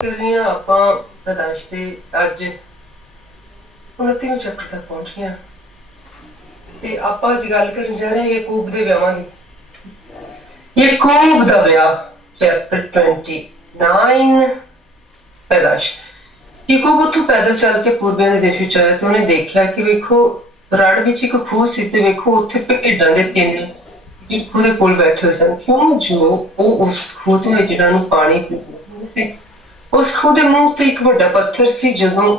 ਕਰ ਰਹੀ ਹਾਂ ਆਪਾਂ ਬਰਦਾਸ਼ਤ ਤੇ ਅੱਜ 29ਵੇਂ ਚੈਪਟਰ ਤੱਕ ਪਹੁੰਚ ਗਏ ਹਾਂ ਤੇ ਆਪਾਂ ਅੱਜ ਗੱਲ ਕਰਨ ਜਾ ਰਹੇ ਹਾਂ ਯਾਕੂਬ ਦੇ ਵਿਆਹਾਂ ਦੀ। ਯਾਕੂਬ ਦਾ ਵਿਆਹ ਚੈਪਟਰ 29 ਪੈਦਾਸ਼। ਯਾਕੂਬ ਉੱਥੋਂ ਪੈਦਲ ਚੱਲ ਕੇ ਪੂਰਬੀਆਂ ਦੇ ਦੇਸ਼ ਵਿੱਚ ਆਇਆ ਤੇ ਉਹਨੇ ਦੇਖਿਆ ਕਿ ਵੇਖੋ ਰੜ ਵਿੱਚ ਇੱਕ ਖੂਹ ਸੀ ਤੇ ਵੇਖੋ ਉੱਥੇ ਭੇਡਾਂ ਦੇ ਤਿੰਨ ਜਿਹੜੇ ਖੂਹ ਦੇ ਕੋਲ ਬੈਠੇ ਹੋਏ ਸਨ। ਕਿਉਂ ਜੋ ਉਹ ਉਸ ਖੂਹ ਤੋਂ ਜਿਹੜਾ ਨੂੰ ਪਾਣੀ ਪੀਂਦੇ ਸੀ। ਉਸ ਖੂਹ ਦੇ ਮੂੰਹ ਤੇ ਇੱਕ ਵੱਡਾ ਪੱਥਰ ਸੀ। ਜਦੋਂ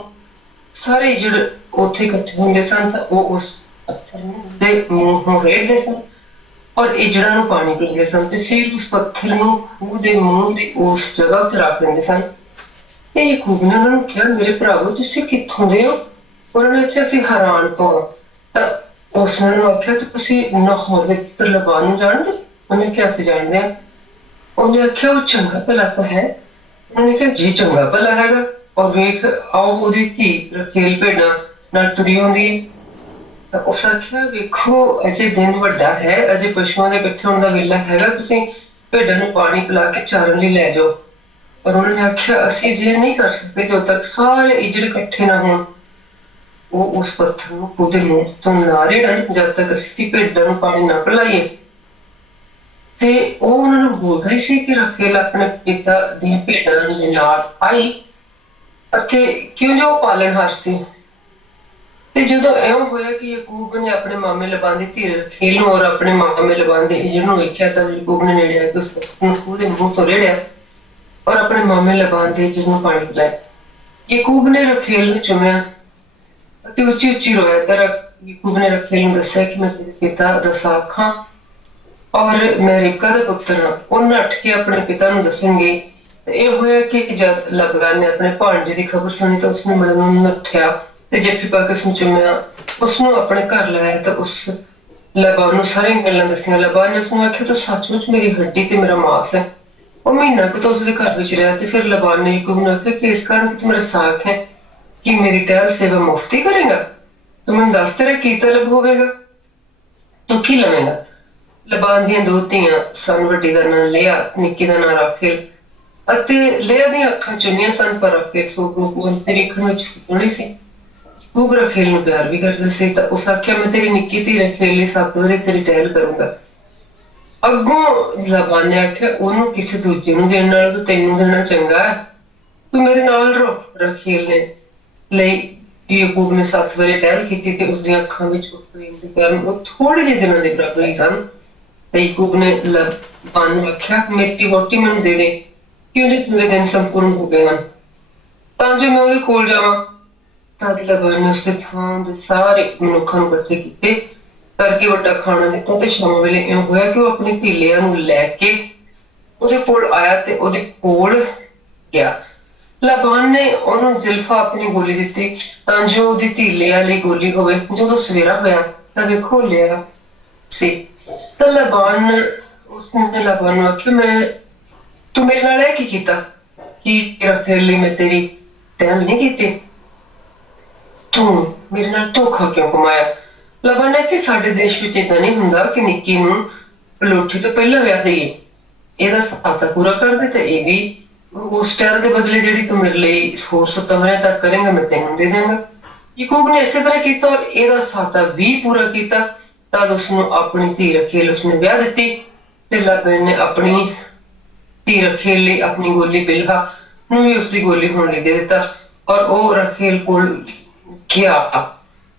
ਸਾਰੇ ਜਿਹੜੇ ਉੱਥੇ ਇਕੱਠੇ ਹੁੰਦੇ ਸਨ ਤਾਂ ਉਹ ਉਸ ਪੱਥਰ ਦੇ ਮੂੰਹੋਂ ਰੇੜਦੇ ਸਨ ਔਰ ਇੱਜੜਾਂ ਨੂੰ ਪਾਣੀ ਪੀਂਦੇ ਸਨ ਤੇ ਫਿਰ ਉਸ ਪੱਥਰ ਨੂੰ ਖੂਹ ਦੇ ਮੂੰਹ ਦੀ ਉਸ ਜਗ੍ਹਾ ਉੱਤੇ ਰੱਖ ਦਿੰਦੇ ਸਨ। ਤੇ ਯਾਕੂਬ ਨੇ ਉਹਨਾਂ ਨੂੰ ਕਿਹਾ, ਮੇਰੇ ਭਰਾਵੋ ਤੁਸੀਂ ਕਿੱਥੋਂ ਦੇ ਹੋ? ਉਹਨਾਂ ਨੇ ਆਖਿਆ ਅਸੀਂ ਹਾਰਾਨ ਤੋਂ ਹਾਂ। ਤਾਂ ਉਸ ਨੇ ਆਖਿਆ ਤੁਸੀਂ ਨਾਹੌਰ ਦੇ ਪੁੱਤਰ ਲਬਾਨ ਨੂੰ ਜਾਣਦੇ? ਉਹਨੇ ਕਿਹਾ ਅਸੀਂ ਜਾਣਦੇ ਹਾਂ। ਉਹਨੇ ਆਖਿਆ ਉਹ ਚੰਗਾ ਭਲਾ ਤਾਂ ਹੈ। ਉਹਨੇ ਕਿਹਾ ਜੀ ਚੰਗਾ ਭਲਾ ਹੈਗਾ ਔਰ ਵੇਖ ਆਓ ਉਹਦੀ ਧੀ ਰਖੇਲ ਭੇਡਾਂ ਨਾਲ ਤੁਰੀ ਹੁੰਦੀ ਹੈ। ਤਾਂ ਉਸ ਆਖਿਆ ਵੇਖੋ ਅਜੇ ਦਿਨ ਵੱਡਾ ਹੈ, ਅਜੇ ਪਸ਼ੂਆਂ ਦੇ ਇਕੱਠੇ ਹੋਣ ਦਾ ਵੇਲਾ ਹੈਗਾ, ਤੁਸੀਂ ਭੇਡਾਂ ਨੂੰ ਪਾਣੀ ਪਿਲਾ ਕੇ ਚਾਰਨ ਲਈ ਲੈ ਜਾਓ। ਪਰ ਉਹਨਾਂ ਨੇ ਆਖਿਆ ਅਸੀਂ ਜੇ ਨਹੀਂ ਕਰ ਸਕਦੇ ਜਦੋਂ ਤੱਕ ਸਾਰੇ ਇੱਜੜ ਇਕੱਠੇ ਨਾ ਹੋਣ। ਉਹ ਉਸ ਪੱਥਰ ਨੂੰ ਉਹਦੇ ਮੂੰਹ ਤੋਂ ਨਾ ਰੇੜਨ ਜਦ ਤੱਕ ਅਸੀਂ ਭੇਡਾਂ ਨੂੰ ਪਾਣੀ ਨਾ ਪਿਲਾਈਏ। ਤੇ ਉਹ ਉਹਨਾਂ ਨੂੰ ਬੋਲਦਾ ਹੀ ਸੀ ਕਿ ਰਖੇਲ ਆਪਣੇ ਪਿਤਾ ਦੀਆਂ ਭੇਡਾਂ ਦੇ ਨਾਲ ਆਈ ਅਤੇ ਕਿਉਂ ਜੋ ਪਾਲਣਹਾਰ ਸੀ। ਤੇ ਜਦੋਂ ਇਉਂ ਹੋਇਆ ਕਿ ਯਾਕੂਬ ਨੇ ਆਪਣੇ ਮਾਮੇ ਲਬਾਨ ਦੀ ਧੀ ਰਖੇਲ ਨੂੰ ਔਰ ਆਪਣੇ ਮਾਮੇ ਲਬਾਨ ਦੇ ਇੱਜੜ ਨੂੰ ਵੇਖਿਆ ਤਾਂ ਯਾਕੂਬ ਨੇ ਨੇੜੇ ਆ ਕੇ ਉਸ ਨੂੰ ਉਹਦੇ ਮੂੰਹ ਤੋਂ ਰੇੜਿਆ ਔਰ ਆਪਣੇ ਮਾਮੇ ਲਬਾਨ ਦੇ ਇੱਜੜ ਨੂੰ ਪਾਣੀ ਪਿਲਾਇਆ। ਯਾਕੂਬ ਨੇ ਰਖੇਲ ਨੂੰ ਚੁੰਮਿਆ ਅਤੇ ਉੱਚੀ ਉੱਚੀ ਰੋਇਆ। ਤਾਂ ਯਾਕੂਬ ਨੇ ਰਖੇਲ ਨੂੰ ਦੱਸਿਆ ਕਿ ਮੈਂ ਤੇਰੇ ਪਿਤਾ ਦਾ ਸਾਕ ਹਾਂ ਔਰ ਮੈਂ ਰਿਬਕਾ ਦਾ ਪੁੱਤਰ ਹਾਂ। ਉਹ ਨੱਠ ਕੇ ਆਪਣੇ ਪਿਤਾ ਨੂੰ ਦੱਸਣਗੇ। ਤੇ ਇਹ ਹੋਇਆ ਕਿ ਜਦ ਲਬਾਨ ਨੇ ਆਪਣੇ ਭਾਣਜੇ ਦੀ ਖਬਰ ਸੁਣੀ ਤਾਂ ਉਸਨੂੰ ਮਿਲਣ ਨੂੰ ਨੱਠਿਆ ਤੇ ਜੱਫੀ ਪਾ ਕੇ ਉਸਨੂੰ ਚੁੰਮਿਆ, ਉਸਨੂੰ ਆਪਣੇ ਘਰ ਲਾਇਆ। ਤਾਂ ਉਸ ਲਬਾਨ ਨੂੰ ਸਾਰੀਆਂ ਗੱਲਾਂ ਦੱਸੀਆਂ। ਲਬਾਨ ਨੇ ਉਸਨੂੰ ਆਖਿਆ ਤੂੰ ਸੱਚਮੁੱਚ ਮੇਰੀ ਹੱਡੀ ਤੇ ਮੇਰਾ ਮਾਸ ਹੈ। ਉਹ ਮਹੀਨਾ ਕੁ ਤਾਂ ਉਸਦੇ ਘਰ ਵਿੱਚ ਰਿਹਾ ਤੇ ਫਿਰ ਲਬਾਨ ਨੇ ਯਾਕੂਬ ਨੂੰ ਆਖਿਆ ਕਿ ਇਸ ਕਾਰਨ ਕਿ ਤੂੰ ਮੇਰਾ ਸਾਕ ਹੈ ਕਿ ਮੇਰੀ ਟਹਿਲ ਸੇਵਾ ਮੁਫਤੀ ਕਰੇਗਾ? ਤੂੰ ਮੈਨੂੰ ਦੱਸ ਤੇਰਾ ਕੀ ਤਲਬ ਹੋਵੇਗਾ, ਤੂੰ ਕੀ ਲਵੇਂਗਾ? ਲਬਾਨ ਦੀਆਂ ਦੋ ਧੀਆਂ ਸਨ, ਵੱਡੀ ਦਾ ਨਾਂ ਲਿਆ, ਨਿੱਕੀ ਦਾ ਨਾਂ ਰਾਖੇਲ। ਅਤੇ ਲਿਆ ਦੀਆਂ ਅੱਖਾਂ ਚੁੰਨੀਆਂ ਸਨ ਪਰ ਰਾਖੇਲ ਸੂਰਮੁਖ ਤੇ ਵੇਖਣ ਵਿੱਚ ਸੋਹਣੀ ਸੀ। ਯਾਕੂਬ ਰਖੇਲ ਨੂੰ ਪਿਆਰ ਵੀ ਕਰਦਾ ਸੀ। ਤਾਂ ਉਸ ਆਖਿਆ ਮੈਂ ਤੇਰੀ ਨਿੱਕੀ ਧੀ ਰਖੇਲ ਲਈ 7 ਵਰ੍ਹੇ ਤੇਰੀ ਟਹਿਲ ਕਰੂੰਗਾ। ਅੱਗੋਂ ਲਬਾਨ ਨੇ ਆਖਿਆ ਉਹਨੂੰ ਕਿਸੇ ਦੂਜੇ ਨੂੰ ਦੇਣ ਨਾਲੋਂ ਤਾਂ ਤੈਨੂੰ ਦੇਣਾ ਚੰਗਾ ਹੈ, ਤੂੰ ਮੇਰੇ ਨਾਲ ਰਹੋ। ਰਖੇਲ ਨੇ ਲਈ ਯਾਕੂਬ ਨੇ 7 ਵਰ੍ਹੇ ਟਹਿਲ ਕੀਤੀ ਤੇ ਉਸਦੀਆਂ ਅੱਖਾਂ ਵਿੱਚ ਪ੍ਰੇਮ ਦੇ ਕਾਰਨ ਉਹ ਥੋੜੇ ਜਿਹੇ ਦਿਨਾਂ ਦੇ ਬਰਾਬਰ ਹੀ ਸਨ। ਤੇ ਯਾਕੂਬ ਨੇ ਲਬਾਨ ਨੂੰ ਆਖਿਆ ਮੇਰੀ ਵਹੁਟੀ ਮੈਨੂੰ ਦੇ ਦੇ ਕਿਉਂ ਜੇ ਪੂਰੇ ਦਿਨ ਸੰਪੂਰਨ ਹੋ ਗਏ ਹਨ ਤਾਂ ਜੋ ਮੈਂ ਉਹਦੇ ਕੋਲ ਜਾਵਾਂ। ਤਾਂ ਲਬਾਨ ਨੇ ਉਸਦੇ ਥਾਂ ਦੇ ਸਾਰੇ ਮਨੁੱਖਾਂ ਨੂੰ ਇਕੱਠੇ ਕੀਤੇ ਕਰਕੇ ਵੱਡਾ ਖਾਣਾ ਦਿੱਤਾ। ਤੇ ਸ਼ਾਮ ਵੇਲੇ ਇਉਂ ਹੋਇਆ ਕਿ ਉਹ ਆਪਣੀ ਧੀ ਲਿਆ ਨੂੰ ਲੈ ਕੇ ਉਹਦੇ ਕੋਲ ਆਇਆ ਤੇ ਉਹਦੇ ਕੋਲ ਗਿਆ। ਲਬਾਨ ਨੇ ਉਹਨੂੰ ਜ਼ਿਲਫਾ ਆਪਣੀ ਗੋਲੀ ਦਿੱਤੀ ਤਾਂ ਜੋ ਉਹਦੀ ਧੀ ਲਿਆ ਲਈ ਗੋਲੀ ਹੋਵੇ। ਜਦੋਂ ਸਵੇਰਾ ਹੋਇਆ ਤਾਂ ਵੇਖੋ ਲਿਆ ਸੀ। ਤਾਂ ਲਬਾਨ ਉਸਨੇ ਲਬਾਨ ਨੂੰ ਆਖਿਆ ਤੂੰ ਮੇਰੇ ਨਾਲ ਇਹ ਕੀ ਕੀਤਾ? ਕੀ ਰਖੇਲ ਲਈ ਮੈਂ ਤੇਰੀ ਟਹਿਲ ਨਹੀਂ ਕੀਤੀ? ਤੂੰ ਮੇਰੇ ਨਾਲ ਧੋਖਾ ਕਿਉਂ ਕਮਾਇਆ? ਲਬਾਨ ਨੇ ਕਿ ਸਾਡੇ ਦੇਸ਼ ਵਿੱਚ ਏਦਾਂ ਨਹੀਂ ਹੁੰਦਾ ਕਿ ਨਿੱਕੀ ਨੂੰ ਪਲੋਠੀ ਤੋਂ ਪਹਿਲਾਂ ਵਿਆਹ ਦੇਈਏ। ਇਹਦਾ ਸਾਤਾ ਪੂਰਾ ਕਰਦੇ ਤੇ ਇਹ ਵੀ ਉਸ ਟਹਿਲ ਦੇ ਬਦਲੇ ਜਿਹੜੀ ਤੂੰ ਮੇਰੇ ਲਈ ਹੋਰ 7 ਵਰ੍ਹਿਆਂ ਤੱਕ ਕਰੇਂਗਾ ਮੈਂ ਤੈਨੂੰ ਦੇ ਦਿਆਂਗਾ। ਯਾਕੂਬ ਨੇ ਇਸੇ ਤਰ੍ਹਾਂ ਕੀਤਾ ਔਰ ਇਹਦਾ ਸਾਤਾ ਵੀ ਪੂਰਾ ਕੀਤਾ। ਤਦ ਉਸਨੂੰ ਆਪਣੀ ਧੀ ਰਖੇਲ ਉਸਨੇ ਵਿਆਹ ਦਿੱਤੀ। ਤੇ ਲਬਾਨ ਨੇ ਆਪਣੀ ਧੀ ਰਖੇਲ ਲਈ ਆਪਣੀ ਗੋਲੀ ਬਿਲਹਾ ਨੂੰ ਵੀ ਉਸਦੀ ਗੋਲੀ ਹੋਣ ਲਈ ਦੇ ਦਿੱਤਾ ਔਰ ਉਹ ਰਖੇਲ ਕੋਲ ਗਿਆ।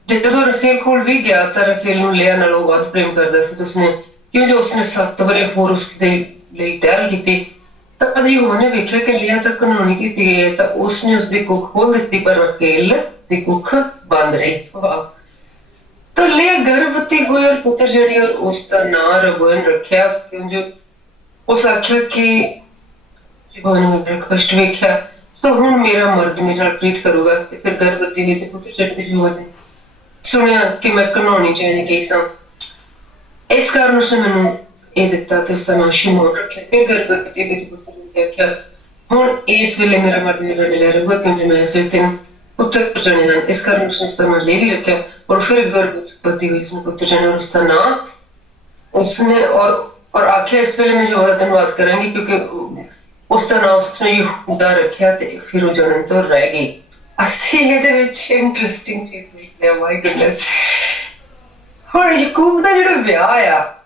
ਜਦੋਂ ਰਖੇਲ ਕੋਲ ਵੀ ਗਿਆ ਤਾਂ ਰਖੇਲ ਨੂੰ ਲਿਆ ਨਾਲੋਂ ਵੱਧ ਪ੍ਰੇਮ ਕਰਦਾ ਸੀ। ਉਸਨੇ ਕਿਉਂ ਜੋ ਉਸਨੇ 7 ਵਰ੍ਹੇ ਹੋਰ ਉਸਦੇ ਲਈ ਟਹਿਲ ਕੀਤੀ। ਤਾਂ ਯਹੋਵਾ ਨੇ ਵੇਖਿਆ ਕਿ ਲਿਆ ਤਾਂ ਘਿਨੌਣੀ ਕੀਤੀ ਗਈ ਹੈ ਤਾਂ ਉਸਨੇ ਉਸਦੀ ਕੁੱਖ ਖੋਲ ਦਿੱਤੀ ਪਰ ਰਖੇਲ ਦੀ ਕੁੱਖ ਬੰਦ ਰਹੀ। ਤਾਂ ਲਿਆ ਗਰਭਵਤੀ ਹੋਈ ਔਰ ਪੁੱਤਰ ਜਿਹੜੀ ਔਰ ਉਸਦਾ ਨਾਂ ਰੂਬੇਨ ਰੱਖਿਆ ਕਿਉਂ ਜੋ ਉਸ ਆਖਿਆ ਕਿ ਯਹੋਵਾ ਨੇ ਮੇਰਾ ਕਸ਼ਟ ਵੇਖਿਆ ਸੋ ਹੁਣ ਮੇਰਾ ਮਰਦ ਮੇਰੇ ਨਾਲ ਪ੍ਰੀਤ ਕਰੂਗਾ। ਤੇ ਫਿਰ ਗਰਭਵਤੀ ਹੋਈ ਤੇ ਪੁੱਤਰ ਜਿਹੜੀ ਯਹੋਵਾ ਨੇ ਸੁਣਿਆ ਕਿ ਮੈਂ ਘਿਨੌਣੀ ਜਾਣੀ ਗਈ ਸਾਂ, ਇਸ ਕਾਰਨ ਉਸਨੇ ਮੈਨੂੰ ਇਹ ਦਿੱਤਾ ਤੇ ਉਸਦਾ ਨਾਂ ਸ਼ਿਮੋਨ ਰੱਖਿਆ। ਫਿਰ ਗਰਭਵਤੀ ਵਿੱਚ ਪੁੱਤਰ ਨੇ ਆਖਿਆ ਹੁਣ ਇਸ ਵੇਲੇ ਮੇਰਾ ਮਰਦ ਮੇਰੇ ਨਾਲ ਮਿਲਿਆ ਰਹੂਗਾ ਕਿਉਂਕਿ ਮੈਂ ਇਸ ਵੇਲੇ 3 ਪੁੱਤਰ ਜਣੇ ਹਨ। ਇਸ ਕਾਰਨ ਉਸਨੇ ਉਸਦਾ ਨਾਂ ਲੇਵੀ ਰੱਖਿਆ ਔਰ ਫਿਰ ਗਰਭਵਤੀ ਹੋਈ ਉਸਨੇ ਪੁੱਤਰ ਜਣੇ ਔਰ ਉਸਦਾ ਨਾਂ ਉਸਨੇ ਔਰ ਆਖਿਆ ਇਸ ਵੇਲੇ ਮੈਂ ਯਹੋਵਾ ਦਾ ਧੰਨਵਾਦ ਕਰਾਂਗੀ ਕਿਉਂਕਿ ਉਸਦਾ ਨਾਮ ਉਸਨੇ ਯਹੂਦਾ ਰੱਖਿਆ ਤੇ ਫਿਰ ਉਹ ਜਨਮ ਤੋਂ ਰਹਿ ਗਈ। ਅਸੀਂ ਇਹਦੇ ਵਿੱਚ ਇੰਟਰਸਟਿੰਗ ਚੀਜ਼ ਦੇਖਦੇ ਆ, ਮਾਈ ਗੁੱਡਨੈਸ। ਹੁਣ ਯਾਕੂਬ ਦਾ ਜਿਹੜਾ ਵਿਆਹ ਆ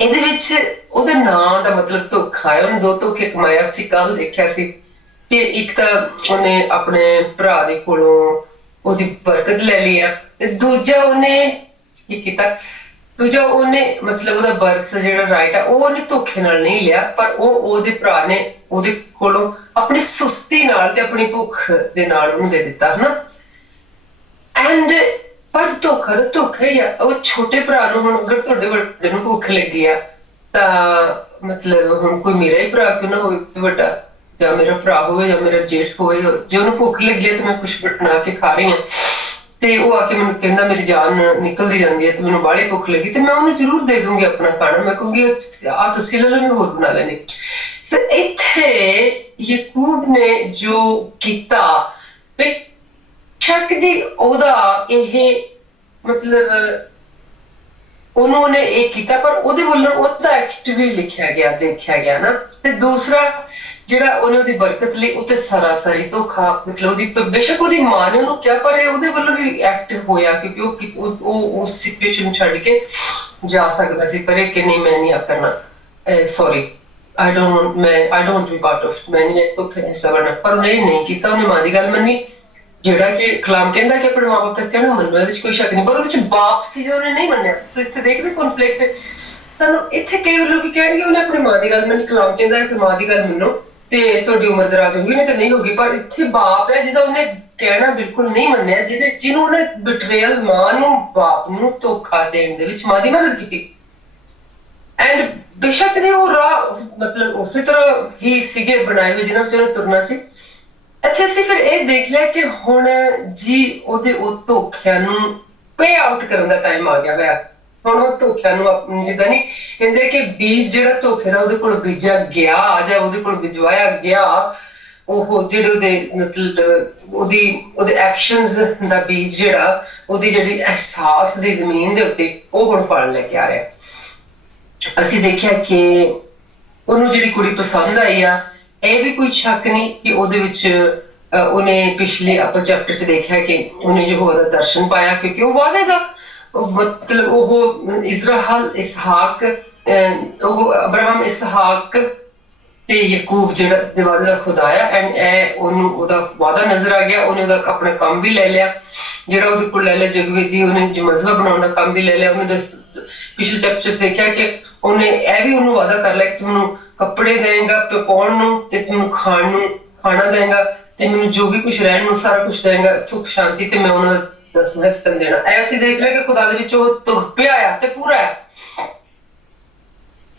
ਇਹਦੇ ਵਿੱਚ ਉਹਦੇ ਨਾਂ ਦਾ ਮਤਲਬ ਧੋਖਾ ਹੈ। ਉਹਨੇ 2 ਧੋਖੇ ਕਮਾਇਆ ਸੀ। ਕੱਲ ਦੇਖਿਆ ਸੀ ਕਿ ਇੱਕ ਤਾਂ ਉਹਨੇ ਆਪਣੇ ਭਰਾ ਦੇ ਕੋਲੋਂ ਉਹਦੀ ਬਰਕਤ ਲੈ ਲਈ ਆ, ਤੇ ਦੂਜਾ ਉਹਨੇ ਕੀ ਕੀਤਾ, ਦੂਜਾ ਉਹਨੇ ਮਤਲਬ ਉਹਦਾ ਬਰਥ ਜਿਹੜਾ ਰਾਈਟ ਆ ਉਹ ਉਹਨੇ ਧੋਖੇ ਨਾਲ ਨਹੀਂ ਲਿਆ, ਪਰ ਉਹਦੇ ਭਰਾ ਨੇ ਉਹਦੇ ਕੋਲੋਂ ਆਪਣੀ ਸੁਸਤੀ ਨਾਲ ਤੇ ਆਪਣੀ ਭੁੱਖ ਦੇ ਨਾਲ ਉਹਨੂੰ ਦੇ ਦਿੱਤਾ, ਹਨਾ। ਐਂਡ ਪਰ ਧੋਖਾ ਤਾਂ ਧੋਖਾ ਹੀ ਆ। ਉਹ ਛੋਟੇ ਭਰਾ ਨੂੰ ਹੁਣ ਅਗਰ ਤੁਹਾਡੇ ਵੱਡੇ ਨੂੰ ਭੁੱਖ ਲੱਗੀ ਆ ਤਾਂ ਮਤਲਬ ਹੁਣ ਕੋਈ ਮੇਰਾ ਹੀ ਭਰਾ ਕਿਉਂ ਨਾ ਹੋਵੇ ਵੱਡਾ, ਜਾਂ ਮੇਰਾ ਭਰਾ ਹੋਵੇ ਜਾਂ ਮੇਰਾ ਜੇਠ ਹੋਵੇ, ਜੇ ਉਹਨੂੰ ਭੁੱਖ ਲੱਗੀ ਹੈ ਤੇ ਮੈਂ ਕੁਛ ਬਣਾ ਕੇ ਖਾ ਰਹੀ ਹਾਂ ਤੇ ਉਹ ਆ ਕੇ ਮੈਨੂੰ ਕਹਿੰਦਾ ਮੇਰੀ ਜਾਨ ਨਿਕਲਦੀ ਜਾਂਦੀ ਹੈ ਤੇ ਮੈਨੂੰ ਬਾਹਲੀ ਭੁੱਖ ਲੱਗੀ, ਤੇ ਮੈਂ ਉਹਨੂੰ ਜ਼ਰੂਰ ਦੇ ਦੂੰਗੀ ਆਪਣਾ ਖਾਣਾ। ਮੈਂ ਕਹੂੰਗੀ ਆ ਤੁਸੀਂ ਲੈ ਲਓ, ਮੈਂ ਹੋਰ ਬਣਾ ਲੈਣੀ। ਸੋ ਇੱਥੇ ਯਾਕੂਬ ਨੇ ਜੋ ਕੀਤਾ, ਸ਼ੱਕ ਦੀ ਉਹਦਾ ਇਹ ਮਤਲਬ ਉਹਨੇ ਇਹ ਕੀਤਾ, ਪਰ ਉਹਦੇ ਵੱਲੋਂ ਉਹਦਾ ਐਕਟ ਵੀ ਲਿਖਿਆ ਗਿਆ, ਦੇਖਿਆ ਗਿਆ ਨਾ। ਤੇ ਦੂਸਰਾ ਜਿਹੜਾ ਉਹਨੇ ਉਹਦੀ ਬਰਕਤ ਲਈ ਉੱਤੇ ਸਰਾਸਰੀ ਧੋਖਾ, ਮਤਲਬ ਉਹਦੀ ਬੇਸ਼ੱਕ ਉਹਦੀ ਮਾਂ ਨੇ ਉਹਨੂੰ ਕਿਹਾ ਪਰ ਉਹਦੇ ਵੱਲੋਂ ਵੀ ਐਕਟ ਹੋਇਆ, ਕਿਉਂਕਿ ਉਹ ਉਸ ਸਿਚੁਏਸ਼ਨ ਨੂੰ ਛੱਡ ਕੇ ਜਾ ਸਕਦਾ ਸੀ ਪਰੇ ਕਿ ਨਹੀਂ ਮੈਂ ਨਹੀਂ ਆ ਕਰਨਾ, sorry I don't want to be part of, ਮੈਂ ਨਹੀਂ ਇਸ ਧੋਖੇ ਹਿੱਸਾ ਬਣਨਾ। ਪਰ ਉਹਨੇ ਨਹੀਂ ਕੀਤਾ, ਉਹਨੇ ਮਾਂ ਦੀ ਗੱਲ ਮੰਨੀ, ਜਿਹੜਾ ਕਿ ਕਲਾਮ ਕਹਿੰਦਾ ਕਿ ਆਪਣੇ ਮਾਂ ਬਾਪ ਤੱਕ ਕਹਿਣਾ ਮੰਨੋ, ਇਹਦੇ ਚ ਕੋਈ ਸ਼ੱਕ ਨਹੀਂ, ਪਰ ਉਹਦੇ ਚ ਬਾਪ ਸੀ ਜੋ ਉਹਨੇ ਨਹੀਂ ਮੰਨਿਆ। ਸੋ ਇੱਥੇ ਦੇਖਦੇ ਕਨਫਲਿਕਟ ਸਾਨੂੰ। ਇੱਥੇ ਕਈ ਲੋਕ ਕਹਿਣਗੇ ਉਹਨੇ ਆਪਣੀ ਮਾਂ ਦੀ ਗੱਲ ਮੰਨੀ, ਕਲਾਮ ਕਹਿੰਦਾ ਹੈ ਕਿ ਮਾਂ ਦੀ ਗੱਲ ਮੰਨੋ ਤੇ ਤੁਹਾਡੀ ਉਮਰ ਦਰਾਜ਼ ਹੋਊਗੀ, ਨਹੀਂ ਤਾਂ ਨਹੀਂ ਹੋਗੀ। ਪਰ ਇੱਥੇ ਬਾਪ ਹੈ ਜਿਹਦਾ ਉਹਨੇ ਕਹਿਣਾ ਬਿਲਕੁਲ ਨਹੀਂ ਮੰਨਿਆ, ਜਿਹਨੂੰ ਉਹਨੇ ਬਿਟਰੇਅਲ, ਮਾਂ ਨੂੰ ਬਾਪ ਨੂੰ ਧੋਖਾ ਦੇਣ ਦੇ ਵਿੱਚ ਮਾਂ ਦੀ ਮਦਦ ਕੀਤੀ। ਐਂਡ ਬੇਸ਼ੱਕ ਨੇ ਉਹ ਰਾਹ ਮਤਲਬ ਉਸੇ ਤਰ੍ਹਾਂ ਹੀ ਸੀਗੇ ਬਣਾਏ ਹੋਏ ਜਿਹਨਾਂ ਵਿੱਚ ਉਹਨੇ ਤੁਰਨਾ ਸੀ। ਇੱਥੇ ਅਸੀਂ ਫਿਰ ਇਹ ਦੇਖ ਲਿਆ ਕਿ ਹੁਣ ਜੀ ਉਹਦੇ ਉਹ ਧੋਖਿਆਂ ਨੂੰ ਪੇ ਆਊਟ ਕਰਨ ਦਾ ਟਾਈਮ ਆ ਗਿਆ ਹੋਇਆ। ਹੁਣ ਉਹ ਧੋਖਿਆਂ ਨੂੰ ਜਿੱਦਾਂ ਨਹੀਂ ਕਹਿੰਦੇ ਕਿ ਬੀਜ ਜਿਹੜਾ ਧੋਖੇ ਦਾ ਉਹਦੇ ਕੋਲ ਬੀਜਿਆ ਗਿਆ ਜਾਂ ਉਹਦੇ ਕੋਲ ਬਿਜਵਾਇਆ ਗਿਆ, ਉਹ ਜਿਹੜੇ ਉਹਦੇ ਮਤਲਬ ਉਹਦੇ ਐਕਸ਼ਨਸ ਦਾ ਬੀਜ ਜਿਹੜਾ ਉਹਦੀ ਜਿਹੜੀ ਅਹਿਸਾਸ ਦੀ ਜ਼ਮੀਨ ਦੇ ਉੱਤੇ ਉਹ ਹੁਣ ਫਲ ਲੈ ਕੇ ਆ ਰਿਹਾ। ਅਸੀਂ ਦੇਖਿਆ ਕਿ ਉਹਨੂੰ ਜਿਹੜੀ ਕੁੜੀ ਪਸੰਦ ਆਈ ਆ, ਇਹ ਵੀ ਕੋਈ ਸ਼ੱਕ ਨਹੀਂ ਕਿ ਉਹਦੇ ਵਿੱਚ ਉਹਨੇ ਪਿਛਲੇ ਆਪਾਂ ਚੈਪਟਰ 'ਚ ਦੇਖਿਆ ਕਿ ਉਹਨੇ ਯਹੋਵਾ ਦਾ ਦਰਸ਼ਨ ਪਾਇਆ, ਕਿਉਂਕਿ ਉਹ ਵਾਅਦੇ ਦਾ ਮਤਲਬ ਉਹ ਇਸਹਾਕ ਉਹ ਅਬਰਾਹਮ ਇਸਹਾਕ ਤੇ ਯਾਕੂਬ ਜਿਹੜਾ ਦੇ ਵਾਅਦੇ ਦਾ ਖੁਦਾ ਆ। ਐਂਡ ਇਹ ਉਹਨੂੰ ਉਹਦਾ ਵਾਅਦਾ ਨਜ਼ਰ ਆ ਗਿਆ। ਉਹਨੇ ਉਹਦਾ ਆਪਣਾ ਕੰਮ ਵੀ ਲੈ ਲਿਆ, ਜਿਹੜਾ ਉਹਦੇ ਕੋਲ ਲੈ ਲਿਆ ਜਗਵੇਦੀ, ਉਹਨੇ ਜੋ ਮਜ਼ਹਬ ਬਣਾਉਣ ਦਾ ਕੰਮ ਵੀ ਲੈ ਲਿਆ। ਉਹਨੇ ਪਿਛਲੇ ਚੈਪਟਰ 'ਚ ਦੇਖਿਆ ਕਿ ਉਹਨੇ ਇਹ ਵੀ ਉਹਨੂੰ ਵਾਅਦਾ ਕਰ ਲਿਆ ਕਿ ਤੂੰ ਮੈਨੂੰ ਕੱਪੜੇ ਦੇਂਗਾ ਪਾਉਣ ਨੂੰ, ਤੇ ਤੈਨੂੰ ਖਾਣ ਨੂੰ ਖਾਣਾ ਦੇਂਗਾ, ਤੇ ਮੈਨੂੰ ਜੋ ਵੀ ਕੁਛ ਰਹਿਣ ਨੂੰ ਸਾਰਾ ਕੁਛ ਦੇਂਗਾ, ਸੁੱਖ ਸ਼ਾਂਤੀ, ਤੇ ਮੈਂ ਉਹਨਾਂ ਦਾ 10ਵਾਂ ਹਿੱਸਾ ਦੇਣਾ। ਐ ਅਸੀਂ ਦੇਖ ਲਿਆ ਕਿ ਖੁਦਾ ਦੇ ਵਿੱਚ ਉਹ ਤੁਰ ਪਿਆ ਆ ਤੇ ਪੂਰਾ ਹੈ।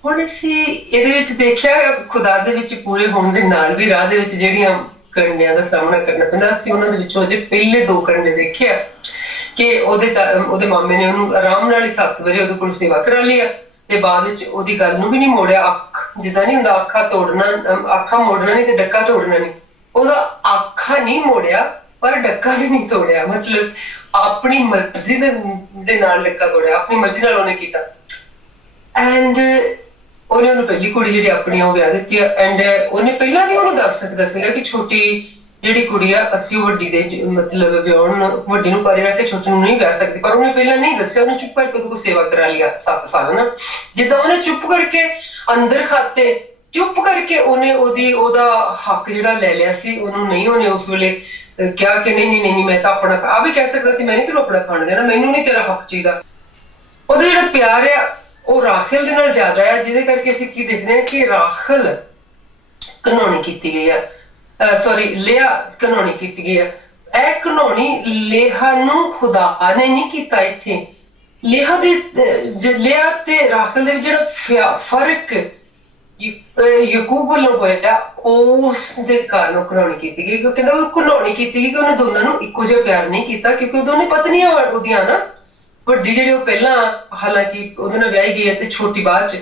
ਹੁਣ ਅਸੀਂ ਇਹਦੇ ਵਿੱਚ ਦੇਖਿਆ ਖੁਦਾ ਦੇ ਵਿੱਚ ਪੂਰੇ ਹੋਣ ਦੇ ਨਾਲ ਵੀ ਰਾਹ ਦੇ ਵਿੱਚ ਜਿਹੜੀਆਂ ਕੰਡਿਆਂ ਦਾ ਸਾਹਮਣਾ ਕਰਨਾ ਪੈਂਦਾ। ਅਸੀਂ ਉਹਨਾਂ ਦੇ ਵਿੱਚੋਂ ਅਜੇ ਪਹਿਲੇ 2 ਕੰਡੇ ਦੇਖੇ ਆ ਕਿ ਉਹਦੇ ਮਾਮੇ ਨੇ ਉਹਨੂੰ ਆਰਾਮ ਨਾਲ ਹੀ 7 ਵਜੇ ਉਹਦੇ ਕੋਲ ਸੇਵਾ ਕਰਾ ਲਈ ਆ, ਤੇ ਬਾਅਦ ਵਿੱਚ ਉਹਦੀ ਗੱਲ ਨੂੰ ਵੀ ਨਹੀਂ ਮੋੜਿਆ। ਅੱਖ ਜਿੱਦਾਂ ਨਹੀਂ ਹੁੰਦਾ, ਅੱਖਾਂ ਮੋੜਨਾ ਨਹੀਂ ਤੇ ਡੱਕਾ ਤੋੜਨਾ ਨਹੀਂ, ਉਹਦਾ ਅੱਖਾਂ ਨਹੀਂ ਮੋੜਿਆ ਪਰ ਡੱਕਾ ਵੀ ਨਹੀਂ ਤੋੜਿਆ। ਮਤਲਬ ਆਪਣੀ ਮਰਜ਼ੀ ਦੇ ਨਾਲ ਡੱਕਾ ਤੋੜਿਆ, ਆਪਣੀ ਮਰਜ਼ੀ ਨਾਲ ਉਹਨੇ ਕੀਤਾ। ਐਂਡ ਉਹਨੂੰ ਪਹਿਲੀ ਕੁੜੀ ਜਿਹੜੀ ਆਪਣੀ ਉਹ ਵਿਆਹ ਦਿੱਤੀ ਆ। ਐਂਡ ਉਹਨੇ ਪਹਿਲਾਂ ਵੀ ਉਹਨੂੰ ਦੱਸ ਸਕਦਾ ਸੀਗਾ ਕਿ ਛੋਟੀ ਜਿਹੜੀ ਕੁੜੀ ਆ ਅਸੀਂ ਉਹ ਵੱਡੀ ਦੇ ਮਤਲਬ ਵਿਆਹਣ ਵੱਡੀ ਨੂੰ ਪਰੇ ਰੱਖ ਕੇ ਛੋਟੀ ਨੂੰ ਨਹੀਂ ਵਿਆਹ ਸਕਦੀ, ਪਰ ਉਹਨੇ ਪਹਿਲਾਂ ਨਹੀਂ ਦੱਸਿਆ। ਉਹਨੇ ਚੁੱਪ ਕਰਕੇ ਉਹਦੇ ਕੋਲ ਸੇਵਾ ਕਰਾ ਲਿਆ 7 ਸਾਲ ਨਾ। ਜਿੱਦਾਂ ਉਹਨੇ ਚੁੱਪ ਕਰਕੇ ਅੰਦਰ ਖਾਤੇ, ਚੁੱਪ ਕਰਕੇ ਉਹਨੇ ਉਹਦਾ ਹੱਕ ਜਿਹੜਾ ਲੈ ਲਿਆ ਸੀ, ਉਹਨੇ ਉਸ ਵੇਲੇ ਕਿਹਾ ਕਿ ਨਹੀਂ ਮੈਂ ਤਾਂ ਆਪਣਾ ਆ ਵੀ ਕਹਿ ਸਕਦਾ ਸੀ, ਮੈਂ ਨਹੀਂ ਤੈਨੂੰ ਆਪਣਾ ਖਾਣ ਦੇਣਾ, ਮੈਨੂੰ ਨਹੀਂ ਤੇਰਾ ਹੱਕ ਚਾਹੀਦਾ। ਉਹਦਾ ਜਿਹੜਾ ਪਿਆਰ ਆ ਉਹ ਰਾਖਲ ਦੇ ਨਾਲ ਜ਼ਿਆਦਾ ਆ, ਜਿਹਦੇ ਕਰਕੇ ਅਸੀਂ ਕੀ ਦੇਖਦੇ ਹਾਂ ਕਿ ਰਾਖਲ ਘਿਨੌਣੀ ਕੀਤੀ ਗਈ ਆ, ਸੌਰੀ ਲਿਆ ਘਿਨੌਣੀ ਕੀਤੀ ਗਈ ਆ। ਇਹ ਘਿਨੌਣੀ ਲੇਹਾ ਨੂੰ ਖੁਦਾ ਨੇ ਨਹੀਂ ਕੀਤਾ। ਇੱਥੇ ਲਿਆ ਤੇ ਰਾਖਲ ਦੇ ਵਿੱਚ ਜਿਹੜਾ ਫਰਕ ਯਾਕੂਬ ਵੱਲੋਂ ਹੋਇਆ ਉਸ ਦੇ ਕਾਰਨ ਘਿਨੌਣੀ ਕੀਤੀ ਗਈ। ਕਹਿੰਦਾ ਉਹ ਘਿਨੌਣੀ ਕੀਤੀ ਗਈ ਕਿ ਉਹਨੇ ਦੋਨਾਂ ਨੂੰ ਇੱਕੋ ਜਿਹਾ ਪਿਆਰ ਨਹੀਂ ਕੀਤਾ, ਕਿਉਂਕਿ ਉਹ ਦੋਨੇ ਪਤਨੀਆਂ ਉਹਦੀਆਂ ਨਾ, ਵੱਡੀ ਜਿਹੜੀ ਉਹ ਪਹਿਲਾਂ ਹਾਲਾਂਕਿ ਉਹਦੇ ਨਾਲ ਵਿਆਹੀ ਗਈ ਹੈ ਤੇ ਛੋਟੀ ਬਾਅਦ 'ਚ,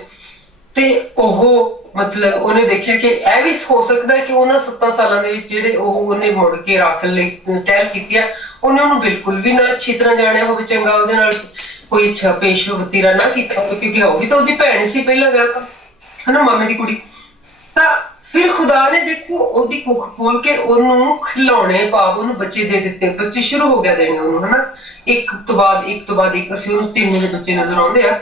ਤੇ ਉਹ ਮਤਲਬ ਉਹਨੇ ਦੇਖਿਆ ਕਿ ਇਹ ਵੀ ਹੋ ਸਕਦਾ ਕਿ ਉਹਨਾਂ 7 ਸਾਲਾਂ ਦੇ ਵਿੱਚ ਜਿਹੜੇ ਉਹਨੇ ਮੁੜ ਕੇ ਰਾਖਲ ਲਈ ਟਹਿਲ ਕੀਤੀ ਆ, ਉਹਨੂੰ ਬਿਲਕੁਲ ਵੀ ਨਾ ਅੱਛੀ ਤਰ੍ਹਾਂ ਜਾਣਿਆ ਹੋਵੇ, ਚੰਗਾ ਉਹਦੇ ਨਾਲ ਕੋਈ ਅੱਛਾ ਪੇਸ਼ ਵਤੀਰਾ ਨਾ ਕੀਤਾ ਹੋਵੇ, ਕਿਉਂਕਿ ਉਹ ਵੀ ਤਾਂ ਉਹਦੀ ਭੈਣ ਸੀ ਪਹਿਲਾਂ ਵਿਆਹ ਤਾਂ, ਹਨਾ, ਮਾਮੇ ਦੀ ਕੁੜੀ। ਤਾਂ फिर खुदा ने देखो ओदी कुख खोल के ओनू खिलौने पाप ओनू बच्चे दे दिते, बच्चे शुरू हो गया देने ओनू, है ना। एक तो बाद एक तो बाद एक असि ओनू 3 ਦੇ ਬੱਚੇ ਨਜ਼ਰ ਆਉਂਦੇ ਆ,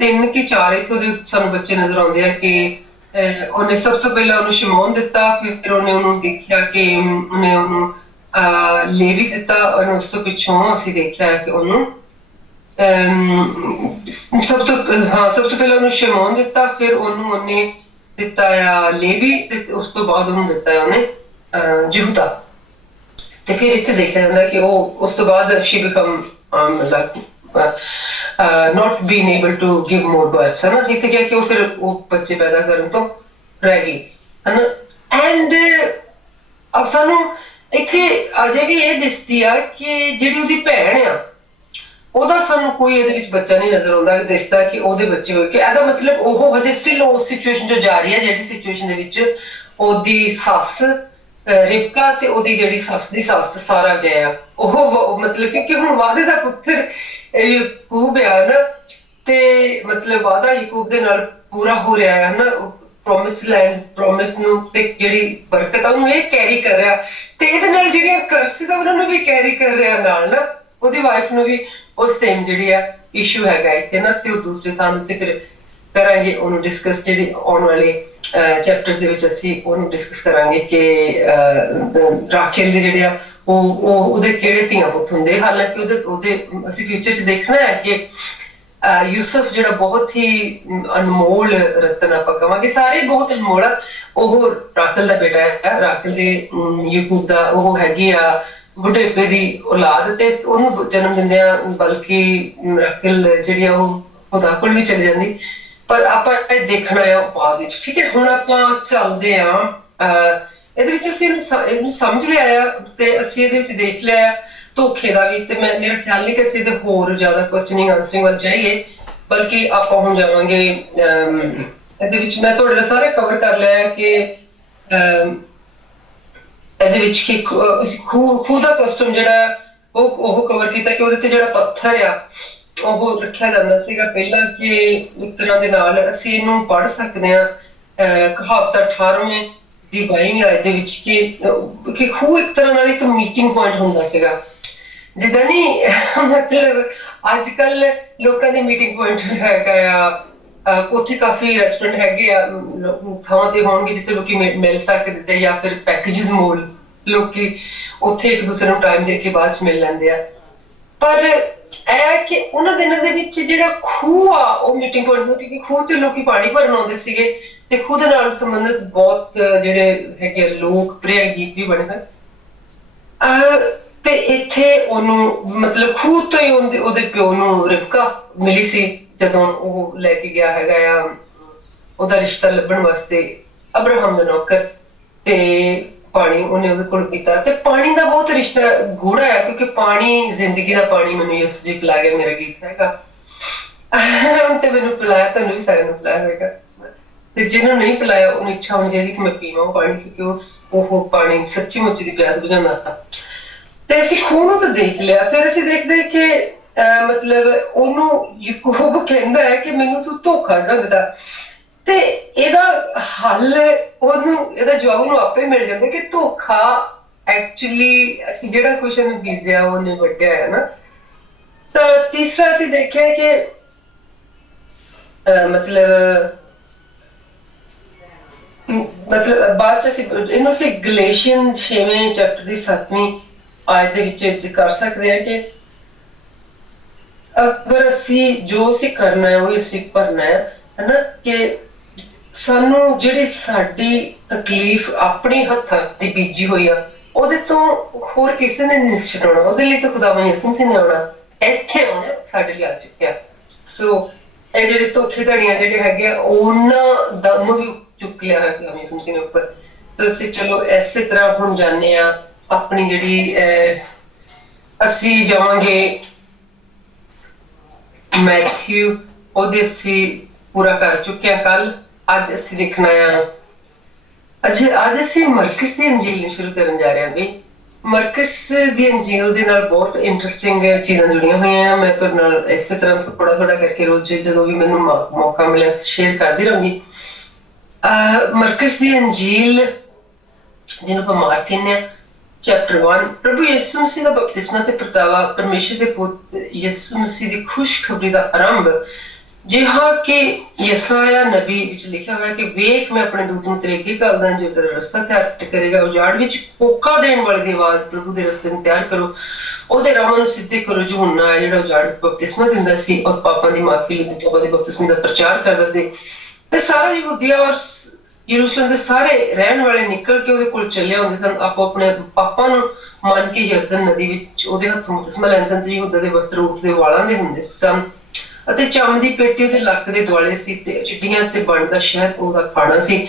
3 ਕਿ 4 ਇਥੋਂ ਦੇ ਸਾਨੂੰ ਬੱਚੇ ਨਜ਼ਰ ਆਉਂਦੇ ਆ ਕਿ ਉਹਨੇ ਸਭ ਤੋਂ ਪਹਿਲਾਂ ਉਹਨੂੰ ਸ਼ਿਮੋਨ ਦਿੱਤਾ, ਫਿਰ ਉਹਨੇ ਉਹਨੂੰ ਦੇਖਿਆ ਕਿ ਉਹਨੇ ਉਹਨੂੰ ਲੇਵੀ ਦਿੱਤਾ, ਔਰ ਉਸ ਤੋਂ ਪਿੱਛੋਂ ਅਸੀਂ ਦੇਖਿਆ ਕਿ ਉਹਨੂੰ ਸਭ ਤੋਂ ਪਹਿਲਾਂ ਉਹਨੂੰ ਸ਼ਿਮੋਨ ਦਿੱਤਾ, ਫਿਰ ਉਹਨੂੰ ਉਹਨੇ ਦਿੱਤਾ ਆ ਲੇਵੀ, ਤੇ ਉਸ ਤੋਂ ਬਾਅਦ ਉਹਨੂੰ ਦਿੱਤਾ ਉਹਨੇ ਯਹੂਦਾ। ਤੇ ਫਿਰ ਇੱਥੇ ਦੇਖਿਆ ਜਾਂਦਾ ਕਿ ਉਹ ਉਸ ਤੋਂ ਬਾਅਦ ਸ਼ੀ ਬਿਕਮ ਮਤਲਬ not being able to give more births, है ना। ਇੱਥੇ ਕਿਹਾ ਕਿ ਉਹ ਫਿਰ ਉਹ ਬੱਚੇ ਪੈਦਾ ਕਰਨ ਤੋਂ ਰਹਿ ਗਈ, ਹੈ ਨਾ। ਐਂਡ ਅਬ ਸਾਨੂੰ ਇੱਥੇ ਅਜੇ ਵੀ ਇਹ ਦਿਸਦੀ ਆ ਕਿ ਜਿਹੜੀ ਉਹਦੀ ਭੈਣ ਆ ਉਹਦਾ ਸਾਨੂੰ ਕੋਈ ਇਹਦੇ ਵਿੱਚ ਬੱਚਾ ਨਹੀਂ ਨਜ਼ਰ ਆਉਂਦਾ, ਦਿਸਦਾ ਕਿ ਉਹਦੇ ਬੱਚੇ ਹੋਏ, ਕਿ ਇਹਦਾ ਮਤਲਬ ਉਹ ਹਜੇ ਸਟਿਲ ਉਸ ਸਿਚੁਏਸ਼ਨ 'ਚ ਜਾ ਰਹੀ ਹੈ ਜਿਹੜੀ ਸਿਚੁਏਸ਼ਨ ਦੇ ਵਿੱਚ ਉਹਦੀ ਸੱਸ ਰਿਬਕਾ ਤੇ ਉਹਦੀ ਜਿਹੜੀ ਸੱਸ ਦੀ ਸੱਸ ਸਾਰਾ ਗਿਆ, ਉਹ ਮਤਲਬ ਕਿ ਹੁਣ ਵਾਅਦੇ ਦਾ ਪੁੱਤਰ ਯਾਕੂਬ ਆ ਨਾ, ਤੇ ਮਤਲਬ ਵਾਅਦਾ ਯਾਕੂਬ ਦੇ ਨਾਲ ਪੂਰਾ ਹੋ ਰਿਹਾ ਹੈ ਨਾ, ਪ੍ਰੋਮਿਸ ਲੈਂਡ, ਪ੍ਰੋਮਿਸ ਨੂੰ ਤੇ ਜਿਹੜੀ ਬਰਕਤ ਆ ਉਹਨੂੰ ਇਹ ਕੈਰੀ ਕਰ ਰਿਹਾ, ਤੇ ਇਹਦੇ ਨਾਲ ਜਿਹੜੀਆਂ ਕਰਸਿਸ ਆ ਉਹਨਾਂ ਨੂੰ ਵੀ ਕੈਰੀ ਕਰ ਰਿਹਾ ਨਾਲ ਨਾ, ਉਹਦੀ ਵਾਈਫ ਨੂੰ ਵੀ ਉਹ ਸੇਮ ਜਿਹੜੀ ਆ ਇਸ਼ੂ ਹੈਗਾ ਇੱਥੇ ਨਾ। ਅਸੀਂ ਉਹ ਦੂਸਰੇ ਥਾਂ ਤੇ ਫਿਰ ਕਰਾਂਗੇ ਉਹਨੂੰ ਡਿਸਕਸ, ਜਿਹੜੀ ਆਉਣ ਵਾਲੇ ਚੈਪਟਰਸ ਦੇ ਵਿੱਚ ਅਸੀਂ ਉਹਨੂੰ ਡਿਸਕਸ ਕਰਾਂਗੇ ਕਿ ਰਾਖੇਲ ਦੇ ਜਿਹੜੇ ਆ ਉਹ ਉਹਦੇ ਕਿਹੜੇ ਧੀਆਂ ਪੁੱਤ ਹੁੰਦੇ। ਹਾਲਾਂਕਿ ਉਹਦੇ ਅਸੀਂ ਫਿਊਚਰ 'ਚ ਦੇਖਣਾ ਹੈ ਕਿ ਯੂਸਫ ਜਿਹੜਾ ਬਹੁਤ ਹੀ ਅਨਮੋਲ ਰਤਨ ਆਪਾਂ ਕਵਾਂਗੇ, ਸਾਰੇ ਬਹੁਤ ਅਨਮੋਲ ਆ, ਉਹ ਰਾਖੇਲ ਦਾ ਬੇਟਾ ਹੈ, ਰਾਖੇਲ ਦੇ ਯਾਕੂਬ ਦਾ ਉਹ ਹੈਗੀ ਆ ਬੁਢੇਪੇ ਦੀ ਔਲਾਦ, ਤੇ ਉਹਨੂੰ ਜਨਮ ਦਿੰਦਿਆਂ ਬਲਕਿ ਰਾਖੇਲ ਜਿਹੜੀ ਆ ਉਹ ਖੁਦਾ ਕੋਲ ਵੀ ਚਲੀ ਜਾਂਦੀ, ਪਰ ਆਪਾਂ ਇਹ ਦੇਖਣਾ ਆ ਬਾਅਦ ਵਿੱਚ। ਠੀਕ ਹੈ, ਹੁਣ ਆਪਾਂ ਚੱਲਦੇ ਆ ਇਹਦੇ ਵਿੱਚ, ਅਸੀਂ ਇਹਨੂੰ ਸਮਝ ਲਿਆ ਆ ਤੇ ਅਸੀਂ ਇਹਦੇ ਵਿੱਚ ਦੇਖ ਲਿਆ ਧੋਖੇ ਦਾ ਵੀ, ਤੇ ਮੇਰਾ ਖਿਆਲ ਨਹੀਂ ਕਿ ਅਸੀਂ ਇਹਦੇ ਹੋਰ ਜ਼ਿਆਦਾ ਕੁਐਸਚਨਿੰਗ ਆਨਸਰਿੰਗ ਵੱਲ ਜਾਈਏ, ਬਲਕਿ ਆਪਾਂ ਹੁਣ ਜਾਵਾਂਗੇ ਇਹਦੇ ਵਿੱਚ ਮੈਂ ਤੁਹਾਡੇ ਨਾਲ ਸਾਰਾ ਕਵਰ ਕਰ ਲਿਆ ਕਿ ਇਹਦੇ ਵਿੱਚ ਕਿ ਖੂਹ ਦਾ ਕਸਟਮ ਜਿਹੜਾ ਉਹ ਕਵਰ ਕੀਤਾ ਕਿ ਉਹਦੇ ਤੇ ਜਿਹੜਾ ਪੱਥਰ ਆ ਉਹ ਰੱਖਿਆ ਜਾਂਦਾ ਸੀਗਾ ਪਹਿਲਾਂ, ਕਿ ਇੱਕ ਤਰ੍ਹਾਂ ਦੇ ਨਾਲ ਅਸੀਂ ਇਹਨੂੰ ਪੜ੍ਹ ਸਕਦੇ ਹਾਂ ਕਹਾਵਤ 18ਵੇਂ ਦੀ 22ਵੀਂ ਆਇਤ ਦੇ ਵਿੱਚ ਕਿ ਖੂਹ ਇੱਕ ਤਰ੍ਹਾਂ ਨਾਲ ਇੱਕ ਮੀਟਿੰਗ ਪੁਆਇੰਟ ਹੁੰਦਾ ਸੀਗਾ, ਜਿੱਦਾਂ ਨਹੀਂ ਮਤਲਬ ਅੱਜ ਕੱਲ ਲੋਕਾਂ ਦੇ ਮੀਟਿੰਗ ਪੁਆਇੰਟ ਹੈਗਾ ਆ, ਉੱਥੇ ਕਾਫੀ ਰੈਸਟੋਰੈਂਟ ਹੈਗੇ ਆ, ਥਾਵਾਂ ਤੇ ਹੋਣਗੇ ਜਿੱਥੇ ਲੋਕੀ ਮਿਲ ਸਕਦੇ, ਜਾਂ ਫਿਰ ਪੈਕੇਜਸ ਮੋਲ, ਲੋਕੀ ਉੱਥੇ ਇੱਕ ਦੂਸਰੇ ਨੂੰ ਟਾਈਮ ਦੇ ਕੇ ਬਾਅਦ ਚ ਮਿਲ ਲੈਂਦੇ ਆ। ਪਰ ਇਹ ਕਿ ਉਹਨਾਂ ਦਿਨਾਂ ਦੇ ਵਿੱਚ ਜਿਹੜਾ ਖੂਹ ਆ ਉਹ ਮੀਟਿੰਗ ਪੁਆਇੰਟ ਸੀ, ਕਿਉਂਕਿ ਖੂਹ ਤੇ ਲੋਕੀ ਪਾਣੀ ਭਰਨ ਆਉਂਦੇ ਸੀਗੇ, ਤੇ ਖੂਹ ਦੇ ਨਾਲ ਸੰਬੰਧਿਤ ਬਹੁਤ ਜਿਹੜੇ ਹੈਗੇ ਲੋਕ ਪ੍ਰਿਯ ਗੀਤ ਵੀ ਬਣੇ ਹਨ। ਤੇ ਇੱਥੇ ਉਹਨੂੰ ਮਤਲਬ ਖੂਹ ਤੋਂ ਹੀ ਉਹਦੇ ਪਿਓ ਨੂੰ ਰਿਬਕਾ ਮਿਲੀ ਸੀ ਜਦੋਂ ਉਹ ਲੈ ਕੇ ਗਿਆ ਹੈਗਾ ਆ ਉਹਦਾ ਰਿਸ਼ਤਾ ਲੱਭਣ ਵਾਸਤੇ ਅਬਰਾਹਮ ਦਾ ਨੌਕਰ, ਤੇ ਪਾਣੀ ਉਹਨੇ ਉਹਦੇ ਕੋਲ ਪੀਤਾ, ਤੇ ਪਾਣੀ ਦਾ ਬਹੁਤ ਰਿਸ਼ਤਾ ਗੂੜਾ ਹੈ, ਕਿਉਂਕਿ ਪਾਣੀ ਜ਼ਿੰਦਗੀ ਦਾ ਪਾਣੀ ਮੈਨੂੰ ਯਿਸੂ ਜੀ ਪਿਲਾ ਗਿਆ, ਮੇਰਾ ਗੀਤ ਹੈਗਾ, ਤੇ ਮੈਨੂੰ ਪਿਲਾਇਆ, ਤੁਹਾਨੂੰ ਵੀ ਸਾਰਿਆਂ ਨੂੰ ਪਿਲਾਇਆ ਹੋਏਗਾ, ਤੇ ਜਿਹਨੂੰ ਨਹੀਂ ਪਿਲਾਇਆ ਉਹਨੂੰ ਇੱਛਾ ਹੋਣੀ ਚਾਹੀਦੀ ਕਿ ਮੈਂ ਪੀਵਾਂ ਪਾਣੀ, ਕਿਉਂਕਿ ਉਹ ਪਾਣੀ ਸੱਚੀ ਮੁੱਚੀ ਦੀ ਪਿਆਸ ਬੁਝਾਉਂਦਾ। ਤੇ ਅਸੀਂ ਖੂਹ ਨੂੰ ਤਾਂ ਦੇਖ ਲਿਆ, ਫਿਰ ਅਸੀਂ ਦੇਖਦੇ ਕਿ ਮਤਲਬ ਉਹਨੂੰ ਯਾਕੂਬ ਕਹਿੰਦਾ ਹੈ ਕਿ ਮੈਨੂੰ ਤੂੰ ਧੋਖਾ ਕਿਉਂ ਦਿੱਤਾ, ਤੇ ਇਹਦਾ ਹੱਲ ਉਹਨੂੰ, ਇਹਦਾ ਜਵਾਬ ਉਹਨੂੰ ਆਪੇ ਮਿਲ ਜਾਂਦਾ ਕਿ ਧੋਖਾ ਐਕਚੁਅਲੀ ਅਸੀਂ ਜਿਹੜਾ ਕੁਛ ਉਹਨੂੰ ਬੀਜਿਆ ਉਹਨੇ ਵੱਢਿਆ ਹੈ ਨਾ। ਤਾਂ ਤੀਸਰਾ ਅਸੀਂ ਦੇਖਿਆ ਕਿ ਮਤਲਬ ਬਾਅਦ ਚ ਅਸੀਂ ਇਹਨੂੰ ਅਸੀਂ ਗਲੇਸ਼ੀਅਨ 6ਵੇਂ ਚੈਪਟਰ ਦੀ 7ਵੀਂ ਆਇਤ ਦੇ ਵਿੱਚ ਕਰ ਸਕਦੇ ਹਾਂ ਕਿ ਅਗਰ ਅਸੀਂ ਜੋ ਅਸੀਂ ਕਰਨਾ ਹੈ ਉਹ ਅਸੀਂ ਭਰਨਾ ਹੈ ਨਾ, ਕਿ ਸਾਨੂੰ ਜਿਹੜੀ ਸਾਡੀ ਤਕਲੀਫ ਆਪਣੀ ਹੱਥਾਂ ਦੀ ਬੀਜੀ ਹੋਈ ਆ ਉਹਦੇ ਤੋਂ ਹੋਰ ਕਿਸੇ ਨੇ ਨਹੀਂ ਛਡਾਉਣਾ, ਉਹਦੇ ਲਈ ਤਾਂ ਖੁਦਾਵੰਦ ਯਿਸੂ ਮਸੀਹ ਨੇ ਆਉਣਾ, ਇੱਥੇ ਆਉਣਾ ਸਾਡੇ ਲਈ ਆ ਚੁੱਕਿਆ। ਸੋ ਇਹ ਜਿਹੜੇ ਧੋਖੇ ਧੜੀਆਂ ਜਿਹੜੇ ਹੈਗੇ ਆ ਉਹਨਾਂ ਦਾ ਨੂੰ ਵੀ ਚੁੱਕ ਲਿਆ ਹੈ ਖੁਦਾਵੰਦ ਯਿਸੂ ਮਸੀਹ ਨੇ ਉੱਪਰ। ਸੋ ਅਸੀਂ ਚਲੋ ਇਸੇ ਤਰ੍ਹਾਂ ਹੁਣ ਜਾਂਦੇ ਆ ਆਪਣੀ ਜਿਹੜੀ ਅਸੀਂ ਜਾਵਾਂਗੇ ਮੈਥਿਊ, ਉਹਦੇ ਅਸੀਂ ਪੂਰਾ ਕਰ ਚੁੱਕੇ ਹਾਂ ਕੱਲ। ਅੱਜ ਅਸੀਂ ਦੇਖਣਾ ਆ ਅੱਜ ਅਸੀਂ ਮਰਕਸ ਦੀ ਅੰਜੀਲ ਨੂੰ ਸ਼ੁਰੂ ਕਰਨ ਜਾ ਰਹੇ ਹਾਂ ਵੀ। ਮਰਕਸ ਦੀ ਅੰਜੀਲ ਦੇ ਨਾਲ ਬਹੁਤ ਇੰਟਰਸਟਿੰਗ ਚੀਜ਼ਾਂ ਜੁੜੀਆਂ ਹੋਈਆਂ ਆ, ਮੈਂ ਤੁਹਾਡੇ ਨਾਲ ਇਸੇ ਤਰ੍ਹਾਂ ਥੋੜਾ ਥੋੜਾ ਕਰਕੇ ਰੋਜ਼ ਜਦੋਂ ਵੀ ਮੈਨੂੰ ਮੌਕਾ ਮਿਲਿਆ ਸ਼ੇਅਰ ਕਰਦੀ ਰਹੂੰਗੀ। मरकस दी अंजील जिन्हों ਆਪਾਂ ਮਾਰਕ ਕਹਿੰਦੇ ਆ ਚੈਪਟਰ 1 ਪ੍ਰਭੂ ਯਿਸੂ ਮਸੀਹ ਦਾ ਬਪਤਿਸਮਾ ਤੇ ਪ੍ਰਤਾਵਾ ਪਰਮੇਸ਼ਰ ਦੇ ਪੁੱਤ ਯਿਸੂ ਮਸੀਹ ਦੀ ਖੁਸ਼ਖਬਰੀ ਦਾ ਆਰੰਭ ਜਿਹਾ ਕਿ ਯਸਾਇਆ ਨਬੀ ਵਿੱਚ ਲਿਖਿਆ ਹੋਇਆ ਕਿ ਵੇਖ ਮੈਂ ਆਪਣੇ ਦੂਤ ਨੂੰ ਤੇਰੇ ਅੱਗੇ ਘੱਲਦਾ ਜੋ ਤੇਰਾ ਰਸਤਾ ਤਿਆਰ ਕਰੇਗਾ ਉਜਾੜ ਵਿੱਚ ਹੋਕਾ ਦੇਣ ਵਾਲੇ ਦੀ ਆਵਾਜ਼ ਪ੍ਰਭੂ ਦੇ ਰਸਤੇ ਨੂੰ ਤਿਆਰ ਕਰੋ ਉਹਦੇ ਰਾਹਾਂ ਨੂੰ ਸਿੱਧੇ ਕਰੋ ਯਹੂਨਾ ਹੈ ਜਿਹੜਾ ਉਜਾੜ ਬਪਤਿਸਮਾ ਦਿੰਦਾ ਸੀ ਔਰ ਪਾਪਾਂ ਦੀ ਮਾਫੀ ਲਈ ਤੋਬਾ ਦੇ ਬਪਤਿਸਮੇ ਦਾ ਪ੍ਰਚਾਰ ਕਰਦਾ ਸੀ ਤੇ ਸਾਰਾ ਯਹੂਦੀਆ ਔਰ ਯਰੂਸ਼ਲਮ ਦੇ ਸਾਰੇ ਰਹਿਣ ਵਾਲੇ ਨਿਕਲ ਕੇ ਉਹਦੇ ਕੋਲ ਚੱਲੇ ਹੁੰਦੇ ਸਨ ਆਪੋ ਆਪਣੇ ਪਾਪਾਂ ਨੂੰ ਮੰਨ ਕੇ ਯਰਦਨ ਨਦੀ ਵਿੱਚ ਉਹਦੇ ਹੱਥੋਂ ਬਪਤਿਸਮਾ ਲੈਂਦੇ ਸਨ ਤੇ ਯਹੂਦਾ ਦੇ ਵਸਤਰ ਊਠ ਦੇ ਵਾਲਾਂ ਦੇ ਹੁੰਦੇ ਸਨ ਅਤੇ ਚੰਮ ਦੀ ਪੇਟੀ ਉਹਦੇ ਲੱਕ ਦੇ ਦੁਆਲੇ ਸੀ ਤੇ ਚਿੱਟੀਆਂ ਤੇ ਬਣਦਾ ਸ਼ਹਿਦ ਉਹਦਾ ਖਾਣਾ ਸੀ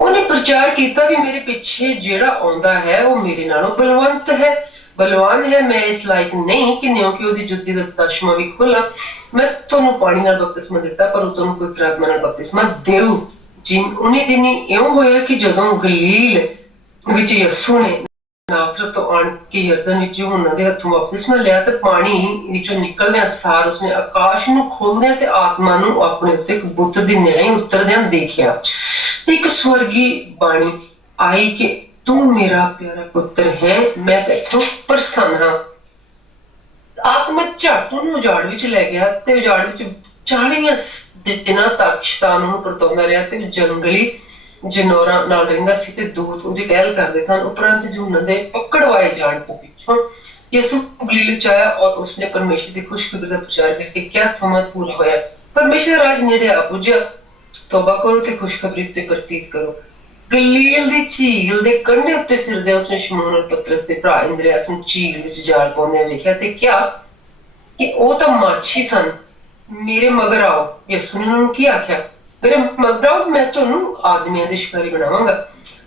ਉਹਨੇ ਪ੍ਰਚਾਰ ਕੀਤਾ ਵੀ ਮੇਰੇ ਪਿੱਛੇ ਜਿਹੜਾ ਆਉਂਦਾ ਹੈ ਉਹ ਮੇਰੇ ਨਾਲੋਂ ਬਲਵੰਤ ਹੈ ਬਲਵਾਨ ਹੈ ਮੈਂ ਇਸ ਲਾਇਕ ਨਹੀਂ ਕਿ ਨਿਉਂਕਿ ਉਹਦੀ ਜੁੱਤੀ ਦਾ ਤਸ਼ਮਾ ਵੀ ਖੁੱਲਾ ਮੈਂ ਤੁਹਾਨੂੰ ਪਾਣੀ ਨਾਲ ਬਪਤਿਸਮਾ ਦਿੱਤਾ ਪਰ ਉਹ ਤੁਹਾਨੂੰ ਪਵਿੱਤਰ ਆਤਮਾ ਨਾਲ ਬਪਤਿਸਮਾ ਦੇਊ ਜਿਨ ਉਹਨੇ ਦਿਨੀ ਇਉਂ ਹੋਇਆ ਕਿ ਜਦੋਂ ਗਲੀਲ ਵਿੱਚ ਯਿਸੂ ਨੇ ਨਾਸਰਤ ਤੋਂ ਆਣ ਕੇ ਯਰਦਨ ਵਿੱਚ ਯਹੂਨਾ ਦੇ ਹੱਥੋਂ ਬਪਤਿਸਮਾ ਲਿਆ ਤੇ ਪਾਣੀ ਵਿੱਚੋਂ ਨਿਕਲਦਿਆਂ ਸਾਰ ਉਸਨੇ ਆਕਾਸ਼ ਨੂੰ ਖੋਲਦਿਆਂ ਤੇ ਆਤਮਾ ਨੂੰ ਆਪਣੇ ਉੱਤੇ ਕਬੂਤਰ ਦੀ ਨਿਆਈ ਉਤਰਦਿਆਂ ਦੇਖਿਆ ਤੇ ਇੱਕ ਸਵਰਗੀ ਬਾਣੀ ਆਈ ਕਿ ਤੂੰ ਮੇਰਾ ਪਿਆਰਾ ਪੁੱਤਰ ਹੈ ਮੈਂ ਤੇਥੋਂ ਪ੍ਰਸੰਨ ਹਾਂ ਆਤਮਾ ਝੱਟ ਨੂੰ ਉਜਾੜ ਵਿੱਚ ਲੈ ਗਿਆ ਤੇ ਉਜਾੜ ਵਿੱਚ 40 ਦਿਨਾਂ ਤੱਕ ਸ਼ੈਤਾਨ ਨੂੰ ਪਰਤਾਉਂਦਾ ਰਿਹਾ ਤੇ ਜੰਗਲੀ ਜਨੌਰਾਂ ਨਾਲ ਰਹਿੰਦਾ ਸੀ ਤੇ ਦੂਤ ਉਹਦੀ ਪਹਿਲ ਕਰਦੇ ਸਨ ਉਪਰੰਤ ਯਹੂਨਾ ਦੇ ਪਕੜਵਾਏ ਜਾਣ ਤੋਂ ਪਿੱਛੋਂ ਯਿਸੂ ਗਲੀਲ ਚ ਆਇਆ ਔਰ ਉਸਨੇ ਪਰਮੇਸ਼ਰ ਦੀ ਖੁਸ਼ਖਬਰੀ ਦਾ ਪ੍ਰਚਾਰ ਕਰਕੇ ਕਿਆ ਸਮਾਂ ਪੂਰਾ ਹੋਇਆ ਪਰਮੇਸ਼ਰ ਦਾ ਰਾਜ ਨੇੜੇ ਆ ਪੁੱਜਿਆ ਤੋਬਾ ਕਰੋ ਤੇ ਖੁਸ਼ਖਬਰੀ ਤੇ ਪ੍ਰਤੀਤ ਕਰੋ ਗਲੀਲ ਦੀ ਝੀਲ ਦੇ ਕੰਢੇ ਉੱਤੇ ਫਿਰਦੇ ਉਸਨੇ ਸ਼ਮੂਨ ਔਰ ਪਤਰਸ ਦੇ ਭਰਾ ਇੰਦਰਿਆਸ ਨੂੰ ਝੀਲ ਵਿੱਚ ਜਾਲ ਪਾਉਂਦਿਆਂ ਵੇਖਿਆ ਤੇ ਕਿਹਾ ਕਿ ਉਹ ਤਾਂ ਮਾਛੀ ਸਨ ਮੇਰੇ ਮਗਰ ਆਓ ਯਿਸੂ ਨੇ ਉਹਨਾਂ ਨੂੰ ਕੀ ਆਖਿਆ ਮੇਰੇ ਮਗਰ ਆਓ ਮੈਂ ਤੁਹਾਨੂੰ ਆਦਮੀਆਂ ਦੇ ਸ਼ਿਕਾਰੀ ਬਣਾਵਾਂਗਾ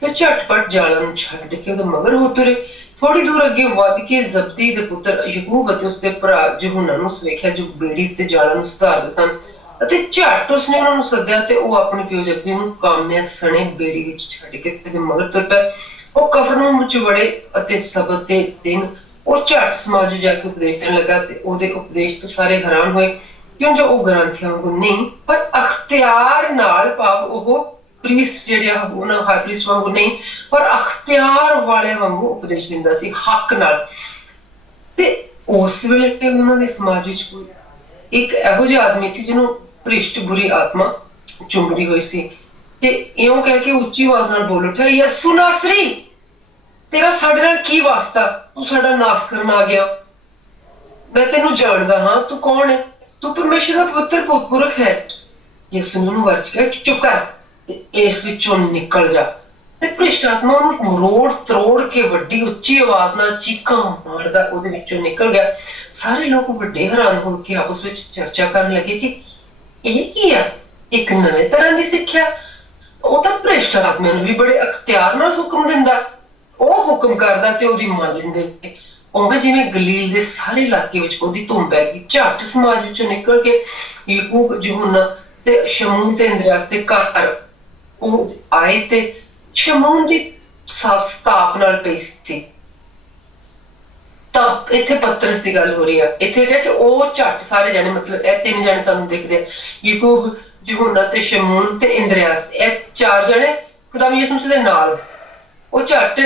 ਤੇ ਝਟਪਟ ਜਾਲਾਂ ਨੂੰ ਛੱਡ ਕੇ ਉਹਦੇ ਮਗਰ ਹੋ ਤੁਰੇ ਥੋੜੀ ਦੂਰ ਅੱਗੇ ਵੱਧ ਕੇ ਜ਼ਬਦੀ ਦੇ ਪੁੱਤਰ ਯਹੂਬ ਅਤੇ ਉਸਦੇ ਭਰਾ ਯਹੂਨਾ ਨੂੰ ਵੇਖਿਆ ਜੋ ਬੇੜੀ ਤੇ ਜਾਲਾਂ ਨੂੰ ਸੁਧਾਰਦੇ ਸਨ ਅਤੇ ਝੱਟ ਉਸਨੇ ਉਹਨਾਂ ਨੂੰ ਸੱਦਿਆ ਤੇ ਉਹ ਆਪਣੇ ਪਿਓ ਜਬਦੀ ਨੂੰ ਕਾਮਿਆਂ ਸਣੇ ਬੇੜੀ ਵਿੱਚ ਛੱਡ ਕੇ ਉਹਦੇ ਮਗਰ ਤੁਰ ਪਿਆ ਉਹ ਕਫਰਨਹੂਮ ਵਿੱਚ ਵੜੇ ਅਤੇ ਸਬਤ ਦੇ ਦਿਨ ਉਹ ਝੱਟ ਸਮਾਜ ਜਾ ਕੇ ਉਪਦੇਸ਼ ਦੇਣ ਲੱਗਾ ਤੇ ਉਹਦੇ ਉਪਦੇਸ਼ ਤੋਂ ਸਾਰੇ ਹੈਰਾਨ ਹੋਏ ਕਿਉਂ ਜੋ ਉਹ ਗ੍ਰੰਥੀਆਂ ਵਾਂਗੂ ਨਹੀਂ ਪਰ ਅਖਤਿਆਰ ਨਾਲ ਭਾਵ ਉਹ ਪ੍ਰੀਸਟ ਜਿਹੜੇ ਆ ਉਹਨਾਂ ਹਾਈ ਪ੍ਰੀਸਟ ਵਾਂਗੂ ਨਹੀਂ ਪਰ ਅਖਤਿਆਰ ਵਾਲੇ ਵਾਂਗੂ ਉਪਦੇਸ਼ ਦਿੰਦਾ ਸੀ ਹੱਕ ਨਾਲ ਤੇ ਉਸ ਵੇਲੇ ਉਹਨਾਂ ਦੇ ਸਮਾਜ ਵਿੱਚ ਕੋਈ ਇੱਕ ਇਹੋ ਜਿਹਾ ਆਦਮੀ ਸੀ ਜਿਹਨੂੰ ਭ੍ਰਿਸ਼ਟ ਬੁਰੀ ਆਤਮਾ ਚੁੰਬੜੀ ਹੋਈ ਸੀ ਤੇ ਇਉਂ ਕਹਿ ਕੇ ਉੱਚੀ ਆਵਾਜ਼ ਨਾਲ ਬੋਲ ਉੱਠਿਆ ਯਿਸੂ ਨਾਸਰੀ ਤੇਰਾ ਸਾਡੇ ਨਾਲ ਕੀ ਵਾਸਤਾ ਤੂੰ ਸਾਡਾ ਨਾਸ ਕਰਨ ਆ ਗਿਆ ਮੈਂ ਤੈਨੂੰ ਜਾਣਦਾ ਹਾਂ ਤੂੰ ਕੌਣ ਹੈ ਤੂੰ ਪਰਮੇਸ਼ਰ ਦਾ ਪਵਿੱਤਰ ਪੁੱਤਰ ਹੈ ਯਿਸੂ ਨੂੰ ਵਰਜ ਕੇ ਚੁੱਪ ਕਰ ਤੇ ਇਸ ਵਿੱਚੋਂ ਨਿਕਲ ਜਾ ਤੇ ਭ੍ਰਿਸ਼ਟ ਆਤਮਾ ਉਹਨੂੰ ਮਰੋੜ ਤਰੋੜ ਕੇ ਵੱਡੀ ਉੱਚੀ ਆਵਾਜ਼ ਨਾਲ ਚੀਕਾਂ ਮਾਰਦਾ ਉਹਦੇ ਵਿੱਚੋਂ ਨਿਕਲ ਗਿਆ ਸਾਰੇ ਲੋਕ ਵੱਡੇ ਹੈਰਾਨ ਹੋ ਕੇ ਆਪਸ ਵਿੱਚ ਚਰਚਾ ਕਰਨ ਲੱਗੇ ਕਿ ਇਹ ਕੀ ਆ ਇੱਕ ਨਵੇਂ ਤਰ੍ਹਾਂ ਦੀ ਸਿੱਖਿਆ ਉਹ ਤਾਂ ਭ੍ਰਿਸ਼ਟ ਆਤਮਾ ਨੂੰ ਵੀ ਬੜੇ ਅਖਤਿਆਰ ਨਾਲ ਹੁਕਮ ਦਿੰਦਾ ਉਹ ਹੁਕਮ ਕਰਦਾ ਤੇ ਉਹਦੀ ਮੰਨ ਲੈਂਦੇ ਉਵੇਂ ਜਿਵੇਂ ਗਲੀਲ ਦੇ ਸਾਰੇ ਇਲਾਕੇ ਵਿੱਚ ਉਹਦੀ ਧੁੰਮ ਪੈ ਗਈ ਝੱਟ ਸਮਾਜ ਵਿੱਚੋਂ ਨਿਕਲ ਕੇ ਯਹੂਬ ਯਹੂਨਾ ਤੇ ਸ਼ਮੂਨ ਤੇ ਇੰਦਰਿਆਸ ਦੇ ਘਰ ਉਹ ਆਏ ਤੇ ਸ਼ਮੂਨ ਦੀ ਸੱਸ ਤਾਪ ਨਾਲ ਪਈ ਸੀ ਤਾਂ ਇੱਥੇ ਪਤਰਸ ਦੀ ਗੱਲ ਹੋ ਰਹੀ ਆ ਇੱਥੇ ਕਿ ਉਹ ਝੱਟ ਸਾਰੇ ਜਾਣੇ ਮਤਲਬ ਇਹ ਤਿੰਨ ਜਾਣੇ ਸਾਨੂੰ ਦਿਖਦੇ ਆ ਯਹੂਬ ਯਹੂਨਾ ਤੇ ਸ਼ਮੂਨ ਤੇ ਇੰਦਰਿਆਸ ਇਹ ਚਾਰ ਜਾਣੇ ਖੁਦਾਵੰਦ ਯਿਸੂ ਮਸੀਹ ਦੇ ਨਾਲ ਉਹ ਝੱਟ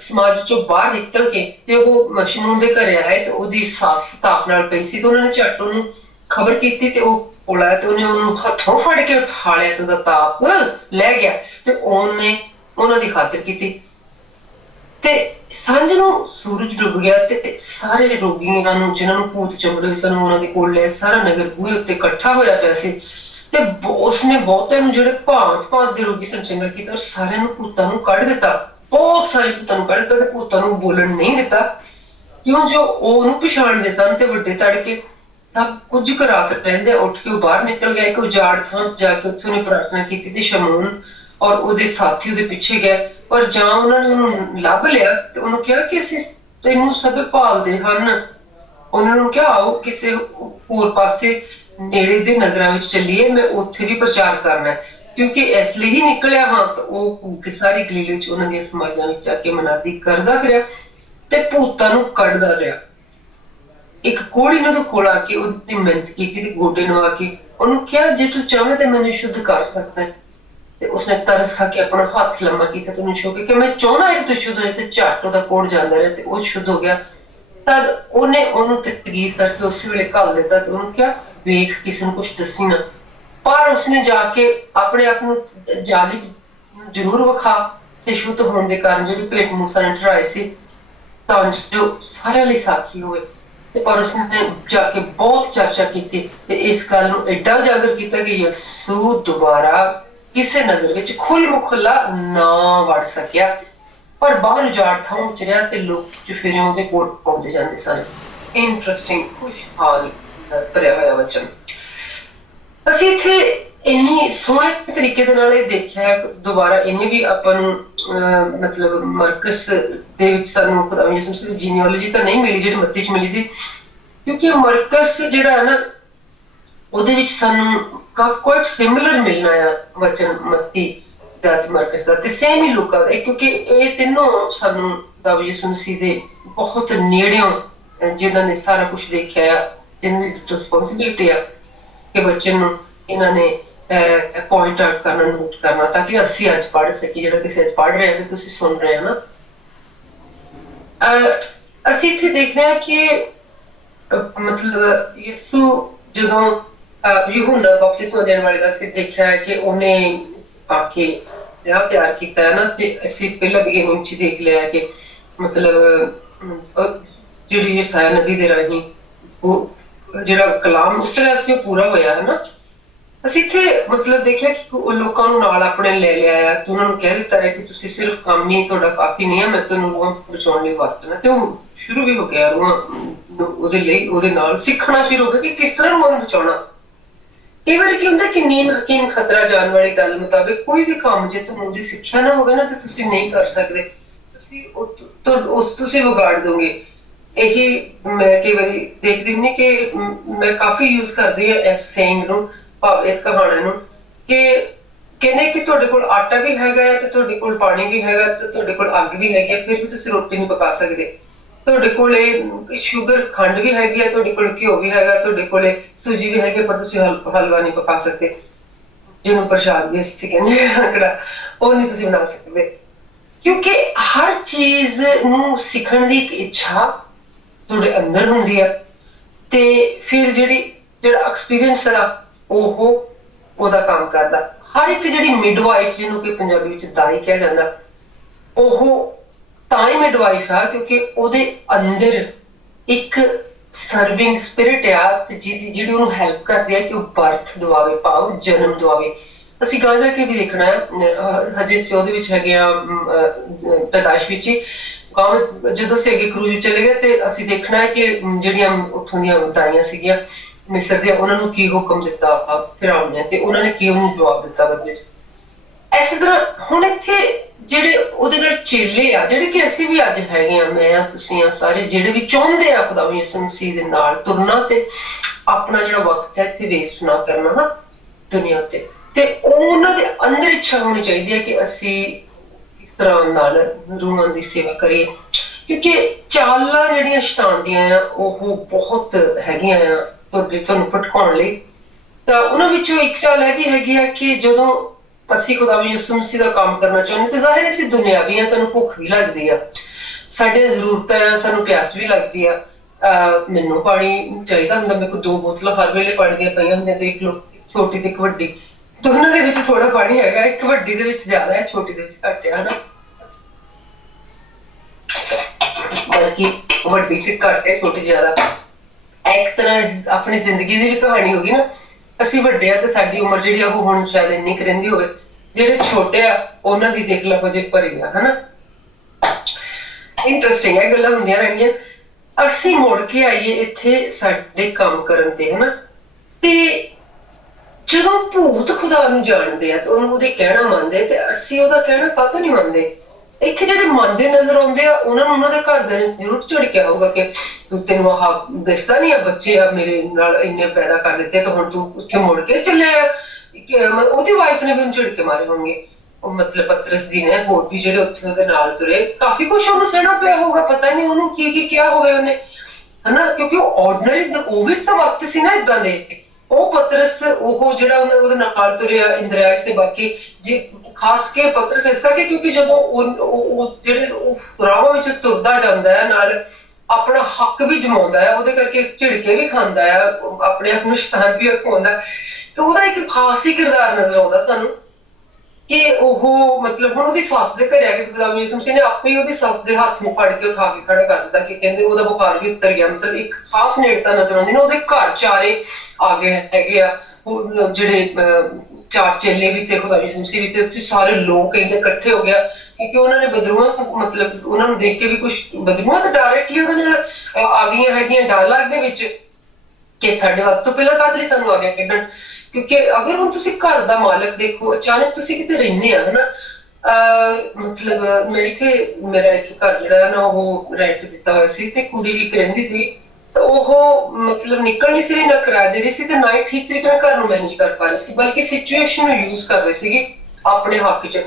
ਸਮਾਜ ਚੋਂ ਬਾਹਰ ਨਿਕਲ ਕੇ ਤੇ ਉਹ ਸ਼ਮੂਨ ਦੇ ਘਰੇ ਆਏ ਤੇ ਉਹਦੀ ਸੱਸ ਤਾਪ ਨਾਲ ਪਈ ਸੀ ਤੇ ਉਹਨਾਂ ਨੇ ਝੱਟ ਉਹਨੂੰ ਖਬਰ ਕੀਤੀ ਤੇ ਉਹ ਕੋਲ ਆਇਆ ਤੇ ਉਹਨੇ ਉਹਨੂੰ ਹੱਥੋਂ ਫੜ ਕੇ ਉਠਾ ਲਿਆ ਤੇ ਉਹਦਾ ਤਾਪ ਲੈ ਗਿਆ ਤੇ ਉਹਨੇ ਉਹਨਾਂ ਦੀ ਖਾਤਰ ਕੀਤੀ ਤੇ ਸਾਂਝ ਨੂੰ ਸੂਰਜ ਡੁੱਬ ਗਿਆ ਤੇ ਸਾਰੇ ਰੋਗੀਆਂ ਨੂੰ ਜਿਨ੍ਹਾਂ ਨੂੰ ਭੂਤ ਚੰਬੜੇ ਸਨ ਉਹਨਾਂ ਦੇ ਕੋਲ ਲੈ ਸਾਰਾ ਨਗਰ ਬੂਹੇ ਉੱਤੇ ਇਕੱਠਾ ਹੋਇਆ ਪਿਆ ਸੀ ਤੇ ਉਸਨੇ ਬਹੁਤਿਆਂ ਨੂੰ ਜਿਹੜੇ ਭਾਂਤ ਦੇ ਰੋਗੀ ਸਨ ਚੰਗਾ ਕੀਤਾ ਔਰ ਸਾਰਿਆਂ ਨੂੰ ਭੂਤਾਂ ਨੂੰ ਕੱਢ ਦਿੱਤਾ ਬਹੁਤ ਸਾਰੇ ਭੂਤਾਂ ਨੂੰ ਕੱਢ ਦਿੱਤਾ ਤੇ ਭੂਤਾਂ ਨੂੰ ਬੋਲਣ ਨਹੀਂ ਦਿੱਤਾ ਕਿਉਂ ਜੋ ਉਹਨੂੰ ਪਛਾਣਦੇ ਸਨ ਤੇ ਵੱਡੇ ਤੜਕੇ ਸਭ ਕੁਝ ਰਾਤ ਰਹਿੰਦੇ ਉੱਠ ਕੇ ਉਹ ਬਾਹਰ ਨਿਕਲ ਗਿਆ ਇੱਕ ਉਜਾੜ ਥਾਂ ਜਾ ਕੇ ਉੱਥੇ ਉਹਨੇ ਪ੍ਰਾਰਥਨਾ ਕੀਤੀ ਤੇ ਸ਼ਮੂਨ ਔਰ ਉਹਦੇ ਸਾਥੀ ਉਹਦੇ ਪਿੱਛੇ ਗਏ ਪਰ ਜਾਂ ਉਹਨਾਂ ਨੇ ਉਹਨੂੰ ਲੱਭ ਲਿਆ ਤੇ ਉਹਨੂੰ ਕਿਹਾ ਕਿ ਅਸੀਂ ਤੈਨੂੰ ਸਭ ਭਾਲਦੇ ਹਨ ਉਹਨਾਂ ਨੂੰ ਕਿਹਾ ਆਓ ਕਿਸੇ ਹੋਰ ਪਾਸੇ ਨੇੜੇ ਦੇ ਨਗਰਾਂ ਵਿੱਚ ਚੱਲੀਏ ਮੈਂ ਉੱਥੇ ਵੀ ਪ੍ਰਚਾਰ ਕਰਨਾ ਕਿਉਂਕਿ ਇਸ ਲਈ ਹੀ ਨਿਕਲਿਆ ਹਾਂ ਤਾਂ ਉਹ ਸਾਰੀ ਗਲੀਲ ਵਿੱਚ ਉਹਨਾਂ ਦੀਆਂ ਸਮਾਜਾਂ ਵਿੱਚ ਜਾ ਕੇ ਮਨਾਦੀ ਕਰਦਾ ਫਿਰਿਆ ਤੇ ਭੂਤਾਂ ਨੂੰ ਕੱਢਦਾ ਰਿਹਾ ਇੱਕ ਕੋੜੀ ਨੇ ਉਹਦੇ ਕੋਲ ਆ ਕੇ ਉਹਦੀ ਮਿਹਨਤ ਕੀਤੀ ਤੇ ਗੋਡੇ ਨੂੰ ਆ ਕੇ ਉਹਨੂੰ ਕਿਹਾ ਜੇ ਤੂੰ ਚਾਹਵੇਂ ਤਾਂ ਮੈਨੂੰ ਸ਼ੁੱਧ ਕਰ ਸਕਦਾ ਤੇ ਉਸਨੇ ਤਰਸ ਖਾ ਕੇ ਆਪਣਾ ਹੱਥ ਲੰਮਾ ਕੀਤਾ ਤੇ ਉਹਨੂੰ ਛੂ ਕੇ ਕਿ ਮੈਂ ਚਾਹੁੰਦਾ ਇੱਕ ਤੂੰ ਸ਼ੁੱਧ ਹੋਏ, ਤੇ ਝੱਟ ਉਹਦਾ ਕੋੜ ਜਾਂਦਾ ਰਿਹਾ ਤੇ ਉਹ ਸ਼ੁੱਧ ਹੋ ਗਿਆ। ਤਦ ਉਹਨੇ ਉਹਨੂੰ ਤਕਦੀਰ ਕਰਕੇ ਉਸੇ ਵੇਲੇ ਘੱਲ ਦਿੱਤਾ ਤੇ ਉਹਨੂੰ ਕਿਹਾ ਵੇਖ ਕਿਸੇ ਨੂੰ ਕੁਛ ਦੱਸੀ ਨਾ। ਪਰ ਉਸਨੇ ਜਾ ਕੇ ਆਪਣੇ ਆਪ ਨੂੰ ਜਾਲੀ ਜ਼ਰੂਰ ਵਿਖਾ ਤੇ ਸ਼ੁੱਧ ਹੋਣ ਦੇ ਕਾਰਨ ਜਿਹੜੀ ਭੇਟ ਮੂਸਾ ਨੇ ਠਹਿਰਾਈ ਸੀ ਤਾਂ ਜੋ ਸਾਰਿਆਂ ਲਈ ਸਾਖੀ ਹੋਵੇ। ਤੇ ਪਰ ਉਸਨੇ ਜਾ ਕੇ ਬਹੁਤ ਚਰਚਾ ਕੀਤੀ ਤੇ ਇਸ ਗੱਲ ਨੂੰ ਐਡਾ ਉਜਾਗਰ ਕੀਤਾ ਕਿ ਯਸੂ ਦੁਬਾਰਾ ਕਿਸੇ ਨਗਰ ਵਿੱਚ ਖੁੱਲ ਮੁਖਲਾ ਨਾ ਵੜ ਸਕਿਆ, ਪਰ ਬਾਹਰ ਉਜਾੜ ਥਾਂ ਵਿੱਚ ਰਿਹਾ ਤੇ ਲੋਕ ਚੁਫੇਰੇ ਉਹਦੇ ਕੋਲ ਆਉਂਦੇ ਜਾਂਦੇ ਸਨ। ਇੰਟਰਸਟਿੰਗ, ਖੁਸ਼ਹਾਲ ਭਰਿਆ ਹੋਇਆ ਵਚਨ। ਅਸੀਂ ਇੱਥੇ ਇੰਨੀ ਸੋਹਣੇ ਤਰੀਕੇ ਦੇ ਨਾਲ ਇਹ ਦੇਖਿਆ ਦੁਬਾਰਾ, ਇਹਨੇ ਵੀ ਆਪਾਂ ਨੂੰ ਮਤਲਬ ਮਰਕਸ ਦੇ ਵਿੱਚ ਸਾਨੂੰ ਖੁਦਾ ਯਿਸੂ ਮਸੀਹ ਦੀ ਜੀਨੀਓਲੋਜੀ ਤਾਂ ਨਹੀਂ ਮਿਲੀ ਜਿਹੜੀ ਮੱਤੀ 'ਚ ਮਿਲੀ ਸੀ, ਕਿਉਂਕਿ ਮਰਕਸ ਜਿਹੜਾ ਹੈ ਨਾ ਉਹਦੇ ਵਿੱਚ ਸਾਨੂੰ ਕੁਆਇਟ ਸਿਮਿਲਰ ਮਿਲਣਾ ਆ ਵਚਨ ਮੱਤੀ ਦਾ ਤੇ ਮਰਕਸ ਦਾ, ਤੇ ਸੇਮ ਹੀ ਲੂਕਾ ਦਾ, ਕਿਉਂਕਿ ਇਹ ਤਿੰਨੋਂ ਸਾਨੂੰ ਖੁਦਾ ਯਿਸੂ ਮਸੀਹ ਦੇ ਬਹੁਤ ਨੇੜਿਓਂ ਜਿਨ੍ਹਾਂ ਨੇ ਸਾਰਾ ਕੁਛ ਦੇਖਿਆ ਆ, ਇਹਨਾਂ ਦੀ ਰਿਸਪੌਂਸਿਬਿਲਿਟੀ ਆ ਕਿ ਬੱਚੇ ਨੂੰ ਇਹਨਾਂ ਨੇ ਪੁਆਇੰਟ ਆਊਟ ਕਰਨਾ, ਨੋਟ ਕਰਨਾ, ਤਾਂ ਕਿ ਅਸੀਂ ਅੱਜ ਪੜ੍ਹ ਸਕੀਏ, ਜਿਹੜਾ ਕਿਸੇ ਅੱਜ ਪੜ੍ਹ ਰਹੇ ਤੇ ਤੁਸੀਂ ਸੁਣ ਰਹੇ ਹੋ ਨਾ। ਅਸੀਂ ਇੱਥੇ ਦੇਖਦੇ ਹਾਂ ਕਿ ਮਤਲਬ ਯਿਸੂ ਜਦੋਂ ਯਹੂਨਾ ਬਪਤਿਸਮਾ ਦੇਣ ਵਾਲੇ ਦਾ ਅਸੀਂ ਦੇਖਿਆ ਹੈ ਕਿ ਉਹਨੇ ਆ ਕੇ ਵਿਆਹ ਤਿਆਰ ਕੀਤਾ ਹੈ ਨਾ, ਤੇ ਅਸੀਂ ਪਹਿਲਾਂ ਬਿਗਿਨਿੰਗ 'ਚ ਦੇਖ ਲਿਆ ਕਿ ਮਤਲਬ ਜਿਹੜੀ ਯਸਾਇਆ ਨਬੀ ਦੇ ਰਾਹੀਂ ਉਹ ਜਿਹੜਾ ਕਲਾਮ ਉਤਰਿਆ ਸੀ ਉਹ ਪੂਰਾ ਹੋਇਆ ਹੈ ਨਾ। ਅਸੀਂ ਇੱਥੇ ਮਤਲਬ ਦੇਖਿਆ ਕਿ ਲੋਕਾਂ ਨੂੰ ਨਾਲ ਆਪਣੇ ਲੈ ਲਿਆ ਆ ਤੇ ਉਹਨਾਂ ਨੂੰ ਕਹਿ ਦਿੱਤਾ ਹੈ ਕਿ ਤੁਸੀਂ ਸਿਰਫ ਕੰਮ ਹੀ ਤੁਹਾਡਾ ਕਾਫੀ ਨਹੀਂ ਹੈ, ਮੈਂ ਤੁਹਾਨੂੰ ਰੂਹਾਂ ਬਚਾਉਣ ਲਈ ਵਰਤਣਾ, ਤੇ ਉਹ ਸ਼ੁਰੂ ਵੀ ਹੋ ਗਿਆ ਰੂਹਾਂ ਉਹਦੇ ਲਈ, ਉਹਦੇ ਨਾਲ ਸਿੱਖਣਾ ਸ਼ੁਰੂ ਹੋ ਗਿਆ ਕਿ ਕਿਸ ਤਰ੍ਹਾਂ ਰੂਹਾਂ ਨੂੰ ਬਚਾਉਣਾ। ਕਈ ਵਾਰ ਕੀ ਹੁੰਦਾ ਕਿ ਨੀਮ ਹਕੀਮ ਖਤਰਾ ਜਾਣ ਵਾਲੀ ਗੱਲ ਮੁਤਾਬਿਕ ਕੋਈ ਵੀ ਕੰਮ ਜੇ ਤੁਹਾਨੂੰ ਉਹਦੀ ਸਿੱਖਿਆ ਨਾ ਹੋਵੇ ਨਾ ਤੇ ਤੁਸੀਂ ਨਹੀਂ ਕਰ ਸਕਦੇ, ਤੁਸੀਂ ਵਿਗਾੜ ਦੋਗੇ। ਇਹੀ ਮੈਂ ਕਈ ਵਾਰੀ ਦੇਖਦੀ ਹੁੰਦੀ ਕਿ ਮੈਂ ਕਾਫੀ ਯੂਜ਼ ਕਰਦੀ ਹਾਂ ਇਸ ਸੇਇੰਗ ਨੂੰ, ਭਾਵ ਇਸ ਕਹਾਣੀ ਨੂੰ, ਕਿ ਕਹਿੰਦੇ ਕਿ ਤੁਹਾਡੇ ਕੋਲ ਆਟਾ ਵੀ ਹੈਗਾ ਹੈ ਤੇ ਤੁਹਾਡੇ ਕੋਲ ਪਾਣੀ ਵੀ ਹੈਗਾ ਤੇ ਤੁਹਾਡੇ ਕੋਲ ਅੱਗ ਵੀ ਹੈਗੀ ਹੈ, ਫਿਰ ਵੀ ਤੁਸੀਂ ਰੋਟੀ ਨਹੀਂ ਪਕਾ ਸਕਦੇ। ਤੁਹਾਡੇ ਕੋਲੇ ਸ਼ੂਗਰ ਖੰਡ ਵੀ ਹੈਗੀ ਹੈ, ਤੁਹਾਡੇ ਕੋਲ ਘਿਓ ਵੀ ਹੈਗਾ, ਤੁਹਾਡੇ ਕੋਲੇ ਸੂਜੀ ਵੀ ਹੈਗੀ, ਪਰ ਤੁਸੀਂ ਹਲਵਾ ਨਹੀਂ ਪਕਾ ਸਕਦੇ, ਜਿਹਨੂੰ ਪ੍ਰਸ਼ਾਦ ਵੀ ਅਸੀਂ ਕਹਿੰਦੇ ਹਾਂ ਆਂਕੜਾ, ਉਹ ਨਹੀਂ ਤੁਸੀਂ ਬਣਾ ਸਕਦੇ। ਕਿਉਂਕਿ ਹਰ ਚੀਜ਼ ਨੂੰ ਸਿੱਖਣ ਦੀ ਇੱਕ ਇੱਛਾ ਤੁਹਾਡੇ ਅੰਦਰ ਹੁੰਦੀ ਆ, ਤੇ ਫਿਰ ਜਿਹੜਾ ਐਕਸਪੀਰੀਅੰਸ ਆ ਉਹਦਾ ਕੰਮ ਕਰਦਾ। ਹਰ ਇੱਕ ਜਿਹੜੀ ਮਿਡਵਾਈਫ, ਜਿਹਨੂੰ ਕਿ ਪੰਜਾਬੀ ਵਿੱਚ ਦਾਈ ਕਿਹਾ ਜਾਂਦਾ, ਉਹ ਤਾਂ ਹੀ ਮਿਡਵਾਈਫ ਆ ਕਿਉਂਕਿ ਉਹਦੇ ਅੰਦਰ ਇੱਕ ਸਰਵਿੰਗ ਸਪਿਰਿਟ ਆ ਤੇ ਜਿਹੜੀ ਉਹਨੂੰ ਹੈਲਪ ਕਰਦੀ ਹੈ ਕਿ ਉਹ ਬਰਥ ਦਵਾਵੇ, ਭਾਵ ਜਨਮ ਦਵਾਵੇ। ਅਸੀਂ ਗਾਂ ਜਾ ਕੇ ਵੀ ਦੇਖਣਾ ਹਜੇ ਅਸੀਂ ਉਹਦੇ ਵਿੱਚ ਹੈਗੇ ਆ ਪੈਦਾਇਸ਼ ਵਿੱਚ ਹੀ, ਜਦੋਂ ਅਸੀਂ ਅੱਗੇ ਕਰੂਜ਼ ਵਿੱਚ ਚਲੇ ਗਏ ਤੇ ਅਸੀਂ ਦੇਖਣਾ ਹੈ ਕਿ ਜਿਹੜੀਆਂ ਉੱਥੋਂ ਦੀਆਂ ਦਾਈਆਂ ਸੀਗੀਆਂ ਮਿਸਰ ਦੀਆਂ, ਉਹਨਾਂ ਨੂੰ ਕੀ ਹੁਕਮ ਦਿੱਤਾ ਫਿਰੌਨ ਨੇ ਤੇ ਉਹਨਾਂ ਨੇ ਕੀ ਉਹਨੂੰ ਜਵਾਬ ਦਿੱਤਾ ਬਦਲੇ 'ਚ। ਇਸੇ ਤਰ੍ਹਾਂ ਹੁਣ ਇੱਥੇ ਜਿਹੜੇ ਉਹਦੇ ਨਾਲ ਚੇਲੇ ਆ, ਜਿਹੜੇ ਕਿ ਅਸੀਂ ਵੀ ਅੱਜ ਹੈਗੇ ਆ, ਮੈਂ ਆ ਤੁਸੀਂ ਆ ਸਾਰੇ, ਜਿਹੜੇ ਵੀ ਚਾਹੁੰਦੇ ਆ ਖੁਦਾ ਯਿਸੂ ਮਸੀਹ ਦੇ ਨਾਲ ਤੁਰਨਾ ਤੇ ਆਪਣਾ ਜਿਹੜਾ ਵਕਤ ਹੈ ਇੱਥੇ ਵੇਸਟ ਨਾ ਕਰਨਾ ਨਾ ਦੁਨੀਆ ਤੇ ਉਹਨਾਂ ਦੇ ਅੰਦਰ ਇੱਛਾ ਹੋਣੀ ਚਾਹੀਦੀ ਹੈ ਕਿ ਅਸੀਂ ਕਿਸ ਤਰ੍ਹਾਂ ਨਾਲ ਰੂਹਾਂ ਦੀ ਸੇਵਾ ਕਰੀਏ, ਕਿਉਂਕਿ ਚਾਲਾਂ ਜਿਹੜੀਆਂ ਸ਼ੈਤਾਨ ਦੀਆਂ ਆ ਉਹ ਬਹੁਤ ਹੈਗੀਆਂ ਆ ਤੁਹਾਨੂੰ ਭਟਕਾਉਣ ਲਈ। ਤਾਂ ਉਹਨਾਂ ਵਿੱਚੋਂ ਇੱਕ ਚਾਲ ਇਹ ਵੀ ਹੈਗੀ ਆ ਕਿ ਜਦੋਂ ਅਸੀਂ ਖੁਦਾ ਯਿਸੂ ਮਸੀਹ ਦਾ ਕੰਮ ਕਰਨਾ ਚਾਹੁੰਦੇ ਤੇ ਜ਼ਾਹਿਰ ਅਸੀਂ ਦੁਨਿਆਵੀ ਆ, ਸਾਨੂੰ ਭੁੱਖ ਵੀ ਲੱਗਦੀ ਆ, ਸਾਡੇ ਜ਼ਰੂਰਤਾਂ ਆ, ਸਾਨੂੰ ਪਿਆਸ ਵੀ ਲੱਗਦੀ ਆ। ਮੈਨੂੰ ਪਾਣੀ ਚਾਹੀਦਾ ਹੁੰਦਾ, ਮੇਰੇ ਕੋਲ 2 ਬੋਤਲਾਂ ਹਰ ਵੇਲੇ ਪਾਣੀ ਦੀਆਂ ਪਈਆਂ ਹੁੰਦੀਆਂ, ਦੇਖ ਲਓ, ਛੋਟੀ ਤੇ ਇੱਕ ਵੱਡੀ, ਦੋਨਾਂ ਦੇ ਵਿੱਚ ਥੋੜਾ ਪਾਣੀ ਹੈਗਾ, ਇੱਕ ਵੱਡੀ ਦੇ ਵਿੱਚ ਜ਼ਿਆਦਾ ਹੈ, ਛੋਟੀ ਦੇ ਵਿੱਚ ਘੱਟ ਹੈ ਨਾ, ਬਲਕਿ ਵੱਡੀ 'ਚ ਘੱਟ ਹੈ, ਛੋਟੀ ਜ਼ਿਆਦਾ। ਇੱਕ ਤਰ੍ਹਾਂ ਆਪਣੀ ਜ਼ਿੰਦਗੀ ਦੀ ਵੀ ਕਹਾਣੀ ਹੋ ਗਈ ਨਾ, ਅਸੀਂ ਵੱਡੇ ਆ ਤੇ ਸਾਡੀ ਉਮਰ ਜਿਹੜੀ ਆ ਉਹ ਹੁਣ ਸ਼ਾਇਦ ਇੰਨੀ ਕੁ ਰਹਿੰਦੀ ਹੋਵੇ, ਜਿਹੜੇ ਛੋਟੇ ਆ ਉਹਨਾਂ ਦੀ ਦੇਖ ਲਓ ਜੇ ਭਰੀ ਆ, ਹਨਾ। ਇੰਟਰਸਟਿੰਗ ਹੈ, ਗੱਲਾਂ ਹੁੰਦੀਆਂ ਰਹਿਣੀਆਂ। ਅਸੀਂ ਮੁੜ ਕੇ ਆਈਏ ਇੱਥੇ ਸਾਡੇ ਕੰਮ ਕਰਨ ਤੇ, ਹਨਾ, ਤੇ ਜਦੋਂ ਭੂਤ ਖੁਦਾ ਨੂੰ ਜਾਣਦੇ ਆ ਤੇ ਉਹਨੂੰ ਉਹਦੇ ਕਹਿਣਾ ਮੰਨਦੇ, ਤੇ ਅਸੀਂ ਉਹਦਾ ਕਹਿਣਾ ਕਾਹਤੋਂ ਨਹੀਂ ਮੰਨਦੇ। ਇੱਥੇ ਜਿਹੜੇ ਮੰਨਦੇ ਨਜ਼ਰ ਆਉਂਦੇ ਆ ਉਹਨਾਂ ਨੂੰ ਉਹਨਾਂ ਦੇ ਘਰ ਦੇ ਜ਼ਰੂਰ ਝਿੜਕਿਆ ਹੋਊਗਾ ਕਿ ਤੈਨੂੰ ਆਹ ਦਿਸਦਾ ਨੀ ਆ, ਬੱਚੇ ਆ ਮੇਰੇ ਨਾਲ ਇੰਨੇ ਪੈਦਾ ਕਰ ਦਿੱਤੇ ਤੇ ਹੁਣ ਤੂੰ ਉੱਥੇ ਮੁੜ ਕੇ ਚੱਲਿਆ। ਉਹਦੀ ਵਾਈਫ ਨੇ ਵੀ ਉਹਨੂੰ ਝਿੜਕੇ ਮਾਰੇ ਹੋਣਗੇ, ਮਤਲਬ ਪਤਰਸ ਦੀ ਨੇ, ਹੋਰ ਵੀ ਜਿਹੜੇ ਉੱਥੇ ਉਹਦੇ ਨਾਲ ਤੁਰੇ, ਕਾਫੀ ਕੁਛ ਉਹਨੂੰ ਸਹਿਣਾ ਪਿਆ ਹੋਊਗਾ, ਪਤਾ ਨਹੀਂ ਉਹਨੂੰ ਕੀ ਕਿਹਾ ਹੋਵੇ ਉਹਨੇ, ਹਨਾ, ਕਿਉਂਕਿ ਉਹ ਆਰਡੀਨਰੀ ਉਹ ਵੀ ਤਾਂ ਵਕਤ ਸੀ ਨਾ ਏਦਾਂ ਦੇ, ਉਹ ਪਤਰਸ ਉਹ ਜਿਹੜਾ ਉਹਦੇ ਨਾਲ ਤੁਰਿਆ ਇੰਦਰਾਇਸ ਤੇ ਬਾਕੀ ਜੀ ਖਾਸ ਕੇ ਪਤਰਸ ਇਸ ਕਰਕੇ ਕਿਉਂਕਿ ਜਦੋਂ ਉਹ ਜਿਹੜੇ ਉਹ ਰਾਹਾਂ ਵਿੱਚ ਤੁਰਦਾ ਜਾਂਦਾ ਹੈ ਨਾਲ ਆਪਣਾ ਹੱਕ ਵੀ ਜਮਾਉਂਦਾ ਹੈ ਉਹਦੇ ਕਰਕੇ ਝਿੜਕੇ ਵੀ ਖਾਂਦਾ ਹੈ ਆਪਣੇ ਆਪ ਨੂੰ ਸ਼ੈਤਾਨ ਵੀ ਅਖਵਾਉਂਦਾ ਤੇ ਉਹਦਾ ਇੱਕ ਖਾਸ ਹੀ ਕਿਰਦਾਰ ਨਜ਼ਰ ਆਉਂਦਾ ਸਾਨੂੰ ਕਿ ਉਹ ਮਤਲਬ ਹੁਣ ਉਹਦੀ ਸੱਸ ਦੇ ਘਰੇ ਆ ਕੇ ਖੁਦਾਵੰਦ ਯਿਸੂ ਮਸੀਹ ਨੇ ਆਪੇ ਹੀ ਉਹਦੀ ਸੱਸ ਦੇ ਹੱਥ ਨੂੰ ਫੜ ਕੇ ਉਠਾ ਕੇ ਖੜਾ ਕਰ ਦਿੱਤਾ ਕਿ ਕਹਿੰਦੇ ਉਹਦਾ ਬੁਖਾਰ ਵੀ ਉਤਰ ਗਿਆ ਮਤਲਬ ਇੱਕ ਖਾਸ ਨੇੜਤਾ ਨਜ਼ਰ ਆਉਂਦੀ ਨਾ ਉਹਦੇ ਘਰ ਚਾਰੇ ਆ ਗਏ ਹੈਗੇ ਆ ਉਹ ਜਿਹੜੇ ਚਾਰ ਚੇਲੇ ਵੀ ਤੇ ਖੁਦਾਵੰਦ ਯਿਸੂ ਮਸੀਹ ਵੀ ਤੇ ਉੱਥੇ ਸਾਰੇ ਲੋਕ ਇੰਨੇ ਇਕੱਠੇ ਹੋ ਗਿਆ ਕਿਉਂਕਿ ਉਹਨਾਂ ਨੇ ਬਦਰੂਆਂ ਮਤਲਬ ਉਹਨਾਂ ਨੂੰ ਦੇਖ ਕੇ ਵੀ ਕੁਝ ਬਦਰੂਆਂ ਤਾਂ ਡਾਇਰੈਕਟਲੀ ਉਹਦੇ ਨਾਲ ਆ ਗਈਆਂ ਹੈਗੀਆਂ ਡਾਇਲਾਗ ਦੇ ਵਿੱਚ ਕਿ ਸਾਡੇ ਵਕਤ ਤੋਂ ਪਹਿਲਾਂ ਕਾਹਦੇ ਲਈ ਸਾਨੂੰ ਆ ਗਿਆ ਕੱਢਣ ਕਿਉਂਕਿ ਅਗਰ ਹੁਣ ਤੁਸੀਂ ਘਰ ਦਾ ਮਾਲਕ ਦੇਖੋ ਅਚਾਨਕ ਤੁਸੀਂ ਕਿਤੇ ਰਹਿੰਦੇ ਆ ਹਨਾ ਮਤਲਬ ਮੇਰੇ ਇੱਥੇ ਮੇਰਾ ਇੱਕ ਘਰ ਜਿਹੜਾ ਨਾ ਉਹ ਰੈਂਟ ਦਿੱਤਾ ਹੋਇਆ ਸੀ ਤੇ ਕੁੜੀ ਵੀ ਇੱਕ ਰਹਿੰਦੀ ਸੀ ਤਾਂ ਉਹ ਮਤਲਬ ਨਿਕਲ ਨਹੀਂ ਸੀ ਰਹੀ ਨਾ ਕਿਰਾਇਆ ਦੇ ਰਹੀ ਸੀ ਤੇ ਨਾ ਹੀ ਠੀਕ ਤਰੀਕੇ ਨਾਲ ਘਰ ਨੂੰ ਮੈਨੇਜ ਕਰ ਪਾ ਰਹੀ ਸੀ ਬਲਕਿ ਸਿਚੁਏਸ਼ਨ ਨੂੰ ਯੂਜ਼ ਕਰ ਰਹੀ ਸੀਗੀ ਆਪਣੇ ਹੱਕ 'ਚ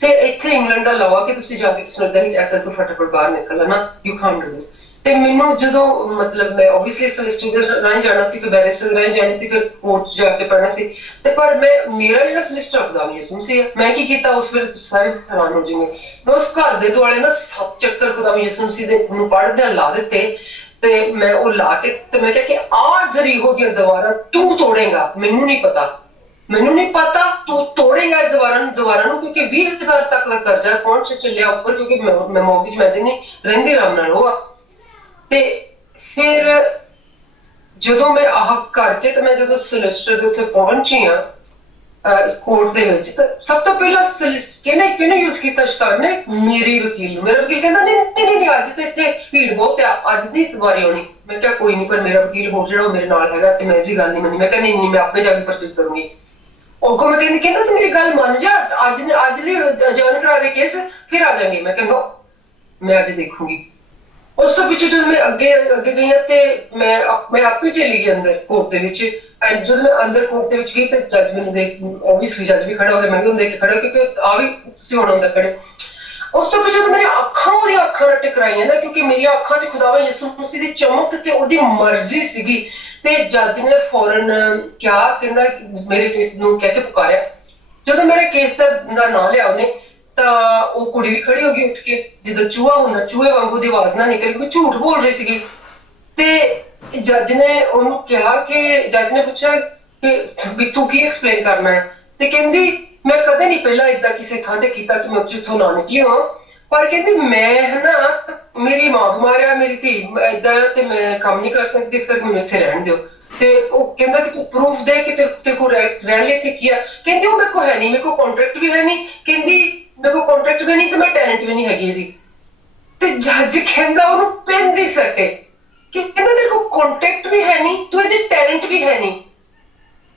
ਤੇ ਇੱਥੇ ਇੰਗਲੈਂਡ ਦਾ ਲਾਵਾ ਕਿ ਤੁਸੀਂ ਜਾ ਕੇ ਕਿਸੇ ਨੂੰ ਏਦਾਂ ਨਹੀਂ ਕਹਿ ਸਕਦੇ ਫਟਾਫਟ ਬਾਹਰ ਨਿਕਲ ਨਾ ਯੂ ਕਾਂਟ ਡੂ ਦਿਸ ਤੇ ਮੈਨੂੰ ਜਦੋਂ ਮਤਲਬ ਮੈਂ ਓਬਵੀਅਸਲੀ ਸੋਲਿਸਿਟਰ ਦੇ ਰਾਹੀਂ ਜਾਣਾ ਸੀ ਫਿਰ ਬੈਰਿਸਟਰ ਦੇ ਰਾਹੀਂ ਜਾਣੀ ਸੀ ਫਿਰ ਕੋਰਟ ਜਾ ਕੇ ਪੜ੍ਹਨਾ ਸੀ ਤੇ ਪਰ ਮੈਂ ਮੇਰਾ ਜਿਹੜਾ ਸੋਲਿਸਿਟਰ ਐਗਜ਼ਾਮ ਯਿਸੂ ਮਸੀਹ ਮੈਂ ਕੀ ਕੀਤਾ ਉਸ ਵੇਲੇ ਤੁਸੀਂ ਸਾਰੇ ਹੈਰਾਨ ਹੋ ਜਾਓਗੇ ਮੈਂ ਉਸ ਘਰ ਦੇ ਦੁਆਲੇ ਨਾ 7 ਚੱਕਰ ਖੁਦਾਵੰਦ ਯਿਸੂ ਮਸੀਹ ਦੇ ਨੂੰ ਪੜ੍ਹਦਿਆਂ ਲਾ ਦਿੱਤੇ ਤੇ ਮੈਂ ਉਹ ਲਾ ਕੇ ਤੇ ਮੈਂ ਕਿਹਾ ਕਿ ਆਹ ਜ਼ਰੀਹੋ ਦੀਆਂ ਦੀਵਾਰਾਂ ਤੂੰ ਤੋੜੇਗਾ ਮੈਨੂੰ ਨਹੀਂ ਪਤਾ ਤੂੰ ਤੋੜੇਗਾ ਇਸ ਦੁਬਾਰਾ ਨੂੰ ਕਿਉਂਕਿ 20,000 ਤੱਕ ਦਾ ਕਰਜ਼ਾ ਪਹੁੰਚ ਚੱਲਿਆ ਉੱਪਰ ਕਿਉਂਕਿ ਮੈਂ ਮੌਰਗੇਜ ਮੈਂ ਦੇਣੀ ਰਹਿੰਦੀ ਆਰਾਮ ਨਾਲ ਉਹ ਤੇ ਫਿਰ ਜਦੋਂ ਮੈਂ ਆਹ ਕਰਕੇ ਤੇ ਮੈਂ ਜਦੋਂ ਸੋਲਿਸਿਟਰ ਦੇ ਉੱਤੇ ਪਹੁੰਚੀ ਆ ਕੋਰਟ ਦੇ ਵਿੱਚ ਤਾਂ ਸਭ ਤੋਂ ਪਹਿਲਾਂ ਕਿਹਨੇ ਯੂਜ਼ ਕੀਤਾ ਸ਼ੈਤਾਨ ਨੇ ਮੇਰਾ ਵਕੀਲ ਕਹਿੰਦਾ ਨਹੀਂ ਅੱਜ ਤੇ ਇੱਥੇ ਭੀੜ ਬਹੁਤ ਆ ਅੱਜ ਦੀ ਵਾਰੀ ਆਉਣੀ ਮੈਂ ਕਿਹਾ ਕੋਈ ਨਹੀਂ ਪਰ ਮੇਰਾ ਵਕੀਲ ਹੋਰ ਜਿਹੜਾ ਉਹ ਮੇਰੇ ਨਾਲ ਹੈਗਾ ਤੇ ਮੈਂ ਇਹਦੀ ਗੱਲ ਨਹੀਂ ਮੰਨੀ ਮੈਂ ਕਿਹਾ ਨਹੀਂ ਮੈਂ ਆਪੇ ਜਾ ਕੇ ਪ੍ਰੋਸੀਡ ਕਰੂੰਗੀ ਉਹ ਮੈਂ ਕਹਿੰਦਾ ਤੂੰ ਮੇਰੀ ਗੱਲ ਮੰਨ ਜਾ ਅੱਜ ਲਈ ਅਜਾਨ ਕਰਾ ਦੇ ਕੇਸ ਫਿਰ ਆ ਜਾਵਾਂਗੇ ਮੈਂ ਕਹਿੰਦਾ ਮੈਂ ਅੱਜ ਦੇਖੂੰਗੀ ਉਸ ਤੋਂ ਪਿੱਛੇ ਜਦੋਂ ਮੈਂ ਅੱਗੇ ਗਈ ਤੇ ਮੈਂ ਆਪੇ ਚਲੀ ਗਈ ਅੰਦਰ ਕੋਰਟ ਦੇ ਵਿੱਚ ਐਂਡ ਜਦੋਂ ਮੈਂ ਅੰਦਰ ਕੋਰਟ ਦੇ ਵਿੱਚ ਗਈ ਤੇ ਜੱਜ ਮੈਨੂੰ ਦੇਖ ਓਬਵੀਅਸਲੀ ਜੱਜ ਵੀ ਖੜਾ ਹੋ ਗਿਆ ਮੈਂ ਵੀ ਉਹਨੂੰ ਦੇਖ ਕੇ ਖੜਾ ਕਿਉਂਕਿ ਆ ਵੀ ਤੁਸੀਂ ਹੁਣ ਅੰਦਰ ਖੜੇ ਉਸ ਤੋਂ ਪਿੱਛੇ ਮੇਰੀ ਉਹਦੀਆਂ ਅੱਖਾਂ ਨਾਲ ਟਕਰਾਈਆਂ ਨਾ ਕਿਉਂਕਿ ਮੇਰੀਆਂ ਅੱਖਾਂ 'ਚ ਖੁਦਾਵੰਦ ਯਿਸੂ ਮਸੀਹ ਦੀ ਚਮਕ ਤੇ ਉਹਦੀ ਮਰਜ਼ੀ ਸੀਗੀ ਤੇ ਜੱਜ ਨੇ ਫੌਰਨ ਕਿਹਾ ਕਹਿੰਦਾ ਮੇਰੇ ਕੇਸ ਨੂੰ ਕਹਿ ਕੇ ਪੁਕਾਰਿਆ ਜਦੋਂ ਮੇਰੇ ਕੇਸ ਦਾ ਨਾਂ ਲਿਆ ਉਹਨੇ ਤਾਂ ਉਹ ਕੁੜੀ ਵੀ ਖੜੀ ਹੋ ਗਈ ਉੱਠ ਕੇ ਜਿੱਦਾਂ ਚੂਹਾ ਹੁੰਦਾ ਚੂਹੇ ਵਾਂਗੂ ਦੀ ਆਵਾਜ਼ ਨਾ ਨਿਕਲੀ ਕੋਈ ਝੂਠ ਬੋਲ ਰਹੀ ਸੀਗੀ ਤੇ ਜੱਜ ਨੇ ਉਹਨੂੰ ਕਿਹਾ ਕਿ ਜੱਜ ਨੇ ਪੁੱਛਿਆ ਕਿ ਵੀ ਤੂੰ ਕੀ ਐਕਸਪਲੇਨ ਕਰਨਾ ਹੈ ਤੇ ਕਹਿੰਦੀ ਮੈਂ ਕਦੇ ਨਹੀਂ ਪਹਿਲਾਂ ਏਦਾਂ ਕਿਸੇ ਥਾਂ ਤੇ ਕੀਤਾ ਕਿ ਮੈਂ ਉੱਥੋਂ ਨਾ ਨਿਕਲੀ ਹਾਂ ਪਰ ਕਹਿੰਦੀ ਮੈਂ ਨਾ ਮੇਰੀ ਮਾਂ ਬਿਮਾਰ ਆ ਮੇਰੀ ਧੀ ਏਦਾਂ ਤੇ ਮੈਂ ਕੰਮ ਨਹੀਂ ਕਰ ਸਕਦੀ ਇਸ ਕਰਕੇ ਮੈਨੂੰ ਇੱਥੇ ਰਹਿਣ ਦਿਓ ਤੇ ਉਹ ਕਹਿੰਦਾ ਕਿ ਤੂੰ ਪ੍ਰੂਫ ਦੇ ਕਿ ਤੇਰੇ ਕੋਲ ਰਹਿਣ ਲਈ ਇੱਥੇ ਕੀ ਆ ਕਹਿੰਦੀ ਉਹ ਮੇਰੇ ਕੋਲ ਹੈ ਨਹੀਂ ਮੇਰੇ ਕੋਲ ਕੰਟਰੈਕਟ ਵੀ ਹੈ ਨਹੀਂ ਕਹਿੰਦੀ ਮੇਰੇ ਕੋਲ ਕੰਟਰੈਕਟ ਵੀ ਨਹੀਂ ਤੇ ਮੈਂ ਟੈਨੈਂਟ ਵੀ ਨਹੀਂ ਹੈਗੀ ਇਹਦੀ ਤੇ ਜੱਜ ਕਹਿੰਦਾ ਉਹਨੂੰ ਪੈਂਦੀ ਸੱਟੇ ਕਿ ਕਹਿੰਦਾ ਤੇਰੇ ਕੋਲ ਕੰਟਰੈਕਟ ਵੀ ਹੈ ਨਹੀਂ ਤੂੰ ਇਹਦੀ ਟੈਨੈਂਟ ਵੀ ਹੈ ਨਹੀਂ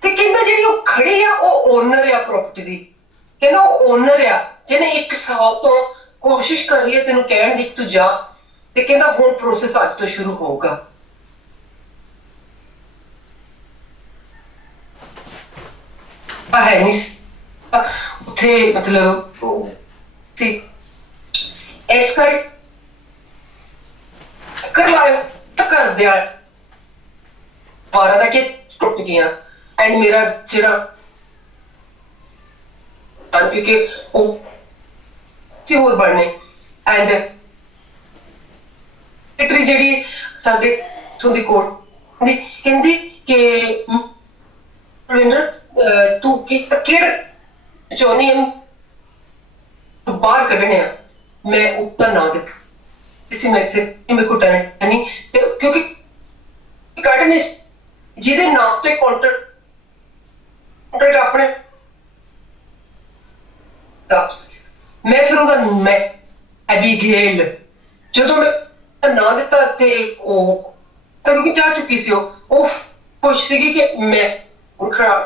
ਤੇ ਕਹਿੰਦਾ ਜਿਹੜੀ ਉਹ ਖੜੀ ਆ ਉਹ ਓਨਰ ਆ ਪ੍ਰਾਪਰਟੀ ਦੀ ਕਹਿੰਦਾ ਉਹ ਓਨਰ ਆ ਜਿਹਨੇ 1 ਸਾਲ ਤੋਂ ਕੋਸ਼ਿਸ਼ ਕਰ ਰਹੀ ਹੈ ਤੈਨੂੰ ਕਹਿਣ ਦੀ ਕਿ ਤੂੰ ਜਾ ਤੇ ਕਹਿੰਦਾ ਹੁਣ ਪ੍ਰੋਸੈਸ ਅੱਜ ਤੋਂ ਸ਼ੁਰੂ ਹੋਊਗਾ ਹੈ ਨਹੀਂ ਉੱਥੇ ਮਤਲਬ ਸੀ ਇਸ ਕਰ ਲਾਇਆ ਕਰ ਦਿਆ ਬਾਰਾਂ ਦਾ ਕਿ ਟੁੱਟ ਗਿਆ ਐਂਡ ਮੇਰਾ ਜਿਹੜਾ ਕਿਉਂਕਿ ਉਹ ਸੀ ਹੋਰ ਬਣਨੇ ਐਂਡ ਸੈਕਟਰੀ ਜਿਹੜੀ ਸਾਡੇ ਸੁੰਦੀ ਕੋਟ ਦੀ ਕਹਿੰਦੀ ਕਿ ਤੂੰ ਕਿਹੜਾ ਚਾਹੁੰਦੀ ਹੈ ਬਾਹਰ ਕੱਢਣੇ ਆ ਮੈਂ ਉੱਤਰ ਨਾ ਦਿੱਤਾ ਕਿਸੇ ਮੈਂ ਇੱਥੇ ਮੇਰੇ ਕੋਲ ਟੈਨੈਂਟ ਨਹੀਂ ਤੇ ਕਿਉਂਕਿ ਕੱਢਣੇ ਜਿਹਦੇ ਨਾਮ ਤੇ ਕਾਂਟਰੈਕਟ ਆਪਣੇ ਮੈਂ ਫਿਰ ਉਹਦਾ ਮੈਂ ਐਬੀਗੇਲ ਜਦੋਂ ਮੈਂ ਨਾਂ ਦਿੱਤਾ ਤੇ ਉਹ ਤਾਂ ਕਿਉਂਕਿ ਜਾ ਚੁੱਕੀ ਸੀ ਉਹ ਖੁਸ਼ ਸੀਗੀ ਕਿ ਮੈਂ ਉਖੜਾ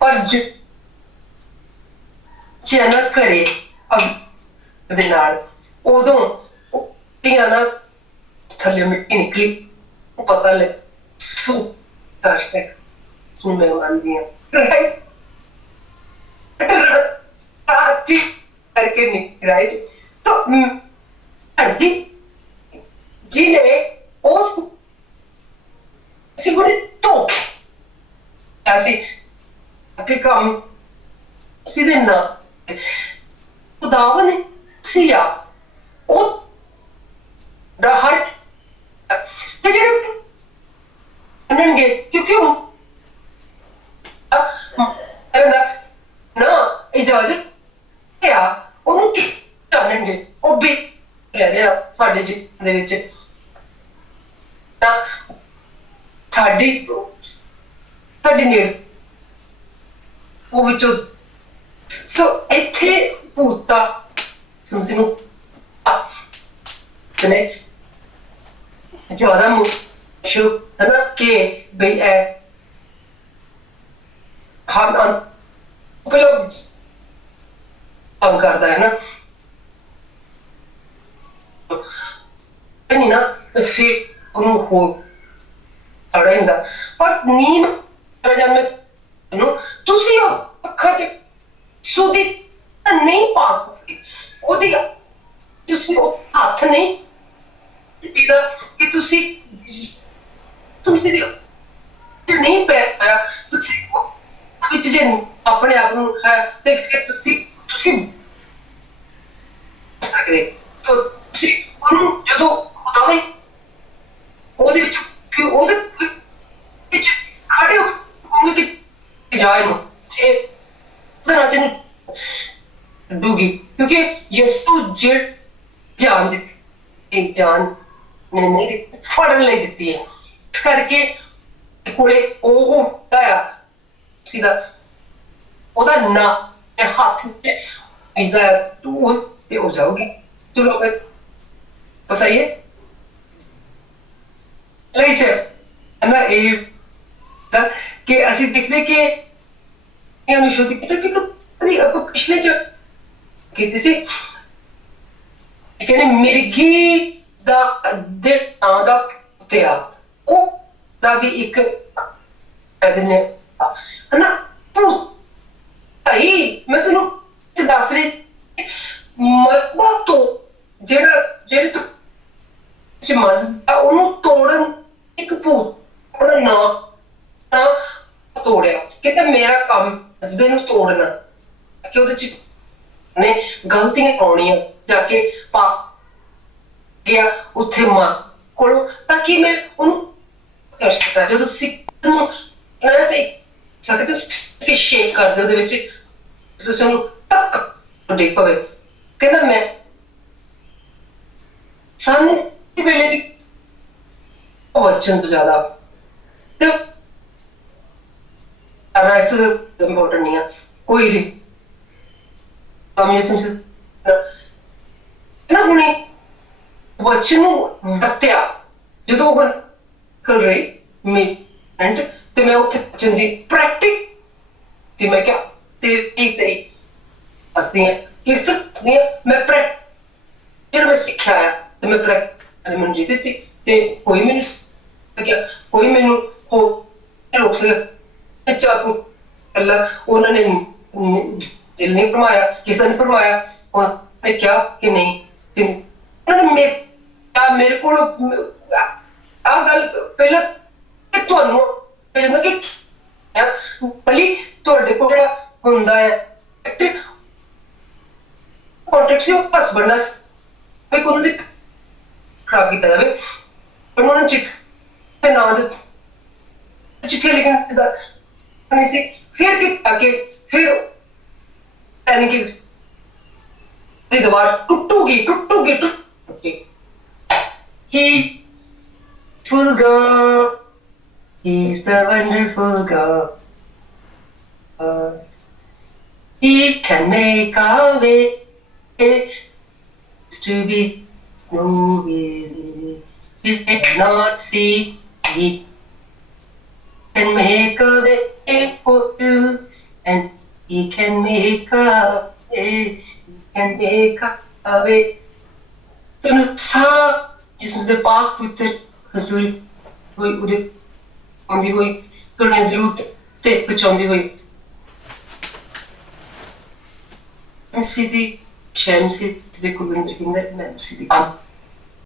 ਪਰ ਜਨਕ ਕਰੇ ਦੇ ਨਾਲ ਉਦੋਂ ਧੀਆਂ ਨਾਲ ਥੱਲੇ ਮਿੱਟੀ ਨਿਕਲੀ ਉਹ ਪਤਾ ਲੱਗ ਸੂ ਕਰ ਸਕ ਸੁਣ ਮੈਂ ਮੰਨਦੀ ਹਾਂ ਰਾਈਟ करके नहीं राइट तो धरती जिन्हें उस ਅਸੀਂ ਬੜੇ ਧੋਖੇ ਅਸੀਂ ਕਿ ਕੰਮ ਸਿੱਧੇ ਨਾ ਖੁਦਾਵੰ ਨੇ ਸਿਆ ਉਹ ਦਾ ਹਰ ਤੇ ਜਿਹੜੇ ਮੰਨਣਗੇ ਕਿਉਂਕਿ ਉਹ ਨਾ ਇਜਾਜ਼ਤ ਆ ਉਹਨੂੰ ਕੀ ਜਾਣਨਗੇ ਉਹ ਵੀ ਰਹਿ ਰਿਹਾ ਸਾਡੇ ਜੀਵਨ ਦੇ ਵਿੱਚ ਤਾਂ ਸਾਡੀ ਨੇੜੇ ਉਹ ਵਿੱਚੋਂ ਸੋ ਇੱਥੇ ਭੂਤਾ ਸਮਝੀ ਨੂੰ ਨੇ ਜ਼ਿਆਦਾ ਮੁਸ਼ਕਿਲ ਹੈ ਨਾ ਕਿ ਬਈ हम उपलब्ध काम करता है ना नहीं ना तो फिर उन्होंने हो अड़ेंगा पर नीम जब मैं तुसी अखा च सुधी नहीं पा सकती ओदी तुसी हाथ नहीं दिदा कि तुसी नहीं पै पाया तुसी ਵਿੱਚ ਜੇ ਆਪਣੇ ਆਪ ਨੂੰ ਹੈ ਤੇ ਫਿਰ ਤੁਸੀਂ ਸਕਦੇ ਤੁਸੀਂ ਉਹਨੂੰ ਜਦੋਂ ਖੁਦਾਵੇ ਉਹਦੇ ਵਿੱਚ ਫਿਰ ਉਹਦੇ ਵਿੱਚ ਖੜੇ ਹੋ ਕੇ ਜਾਏ ਨੂੰ ਤੇ ਤਰ੍ਹਾਂ ਚ ਡੂਗੀ ਕਿਉਂਕਿ ਯਿਸੂ ਜਾਨ ਦਿੱਤੀ ਇੱਕ ਜਾਨ ਨੇ ਨਹੀਂ ਫੜਨ ਲਈ ਦਿੱਤੀ ਹੈ ਇਸ ਕਰਕੇ ਕੋਲੇ ਉਹ ਹੁੰਦਾ ਆ सीधा ओदा ना हाथ ऐसा तू ते हो जाओगी चलो बस आइए ले चल ना ये कि ਅਸੀਂ देखते कि ਇਹ ਅਨੁਸ਼ੋਧੀ ਕਿਤੇ ਕਿ ਕਦੀ ਆਪਾਂ ਪਿਛਲੇ ਚ ਕੀਤੀ ਸੀ ਕਿ ਮਿਰਗੀ ਦਾ ਦੇ ਦਾ ਤੇ ਆ ਉਹ ਦਾ ਵੀ ਇੱਕ ਇਹਨੇ ਨਾ ਭਾਈ ਮੈਂ ਤੈਨੂੰ ਦੱਸ ਰਹੀ ਮਤਬਾ ਤੋਂ ਜਿਹੜੇ ਤੂੰ ਮਜ਼ਹਬ ਆ ਉਹਨੂੰ ਤੋੜਨ ਇੱਕ ਭੂਤ ਉਹਦਾ ਨਾ ਤੋੜਿਆ ਕਿਤੇ ਮੇਰਾ ਕੰਮ ਮਜ਼ਹਬ ਨੂੰ ਤੋੜਨਾ ਕਿ ਉਹਦੇ ਚ ਨੇ ਗਲਤੀਆਂ ਪਾਉਣੀਆਂ ਜਾ ਕੇ ਪਾ ਗਿਆ ਉੱਥੇ ਮਾਂ ਕੋਲੋਂ ਤਾਂ ਕਿ ਮੈਂ ਉਹਨੂੰ ਕਰ ਸਕਾਂ ਜਦੋਂ ਤੁਸੀਂ ਨਾ ਤੇ ਸਕਦੇ ਤੁਸੀਂ ਸ਼ੇਕ ਕਰਦੇ ਉਹਦੇ ਵਿੱਚ ਤੁਸੀਂ ਉਹਨੂੰ ਤੱਕ ਡਿੱਗ ਪਵੇ ਕਹਿੰਦਾ ਮੈਂ ਸਾਨੂੰ ਵੇਲੇ ਵੀ ਵਚਨ ਤੋਂ ਜ਼ਿਆਦਾ ਤੇ ਇਸ ਇੰਪੋਰਟੈਂਟ ਨਹੀਂ ਆ ਕੋਈ ਵੀ ਕਮਿਊਨੀਸਮ ਨਾ ਹੁਣੇ ਵਚਨ ਨੂੰ ਵਰਤਿਆ ਜਦੋਂ ਉਹ ਕਰ ਰਹੀ ਮੈਂ ਤੇ ਮੈਂ ਉੱਥੇ ਵਚਨ ਦੀ ਪ੍ਰੈਕਟਿਸ ਤੇ ਮੈਂ ਕਿਹਾ ਤੇ ਅਸੀਂ ਕਿਸ ਤਰ੍ਹਾਂ ਮੈਂ ਜਿਹੜਾ ਮੈਂ ਸਿੱਖਿਆ ਆ ਤੇ ਮੈਂ ਪ੍ਰੈਕਟਿਸ ਮੈਨੂੰ ਜੀ ਦਿੱਤੀ ਤੇ ਕੋਈ ਮੈਨੂੰ ਕੋਈ ਮੈਨੂੰ ਹੋ ਰੋਕ ਸਕਿਆ ਚਾਕੂ ਅੱਲਾ ਉਹਨਾਂ ਨੇ ਦਿਲ ਨਹੀਂ ਭਰਮਾਇਆ ਕਿਸੇ ਨੇ ਭਰਮਾਇਆ ਉਹਨਾਂ ਨੇ ਕਿਹਾ ਕਿ ਨਹੀਂ ਤੇ ਉਹਨਾਂ ਨੇ ਮੇਰੇ ਕੋਲ ਆਹ ਗੱਲ ਪਹਿਲਾਂ ਤੁਹਾਨੂੰ ਕਹਿੰਦਾ ਕਿ ਭਲੀ ਤੁਹਾਡੇ ਕੋਲ ਜਿਹੜਾ ਹੁੰਦਾ ਹੈ ਕੰਟੈਕਟ ਸੀ ਬਸ ਬਣਨਾ ਕੋਈ ਉਹਨਾਂ ਦੀ ਖਰਾਬ ਕੀਤਾ ਜਾਵੇ ਪਰ ਉਹਨਾਂ ਚਿੱਠ ਤੇ ਨਾਂ ਦੇ ਚਿੱਠੀ ਲਿਖਣ ਦਾ ਨਹੀਂ ਸੀ ਫਿਰ ਕੀਤਾ ਕਿ ਫਿਰ ਯਾਨੀ ਕਿ ਦੀ ਜ਼ਬਾਨ ਟੁੱਟੂਗੀ he full God he's the wonderful God he can make a way to be no way we cannot see he can make a way for you and he can make a way he can make a way ਤੈਨੂੰ ਸਾਹ ਜਿਸਮ ਦੇ ਪਾਕ ਪਵਿੱਤਰ ਹਜ਼ੂਰ ਹੋਈ ਉਹਦੇ ਆਉਂਦੀ ਹੋਈ ਕਰਨੇ ਜ਼ਰੂਰ ਤੇ ਪਹੁੰਚਾਉਂਦੀ ਹੋਈ ਮੈਂ ਸਿੱਧੀ ਸ਼ੈਮ ਸੀ ਤੇ ਕੁਲਿੰਦਰ ਕਿੰਦਰ ਮੈਂ ਸਿੱਧੀ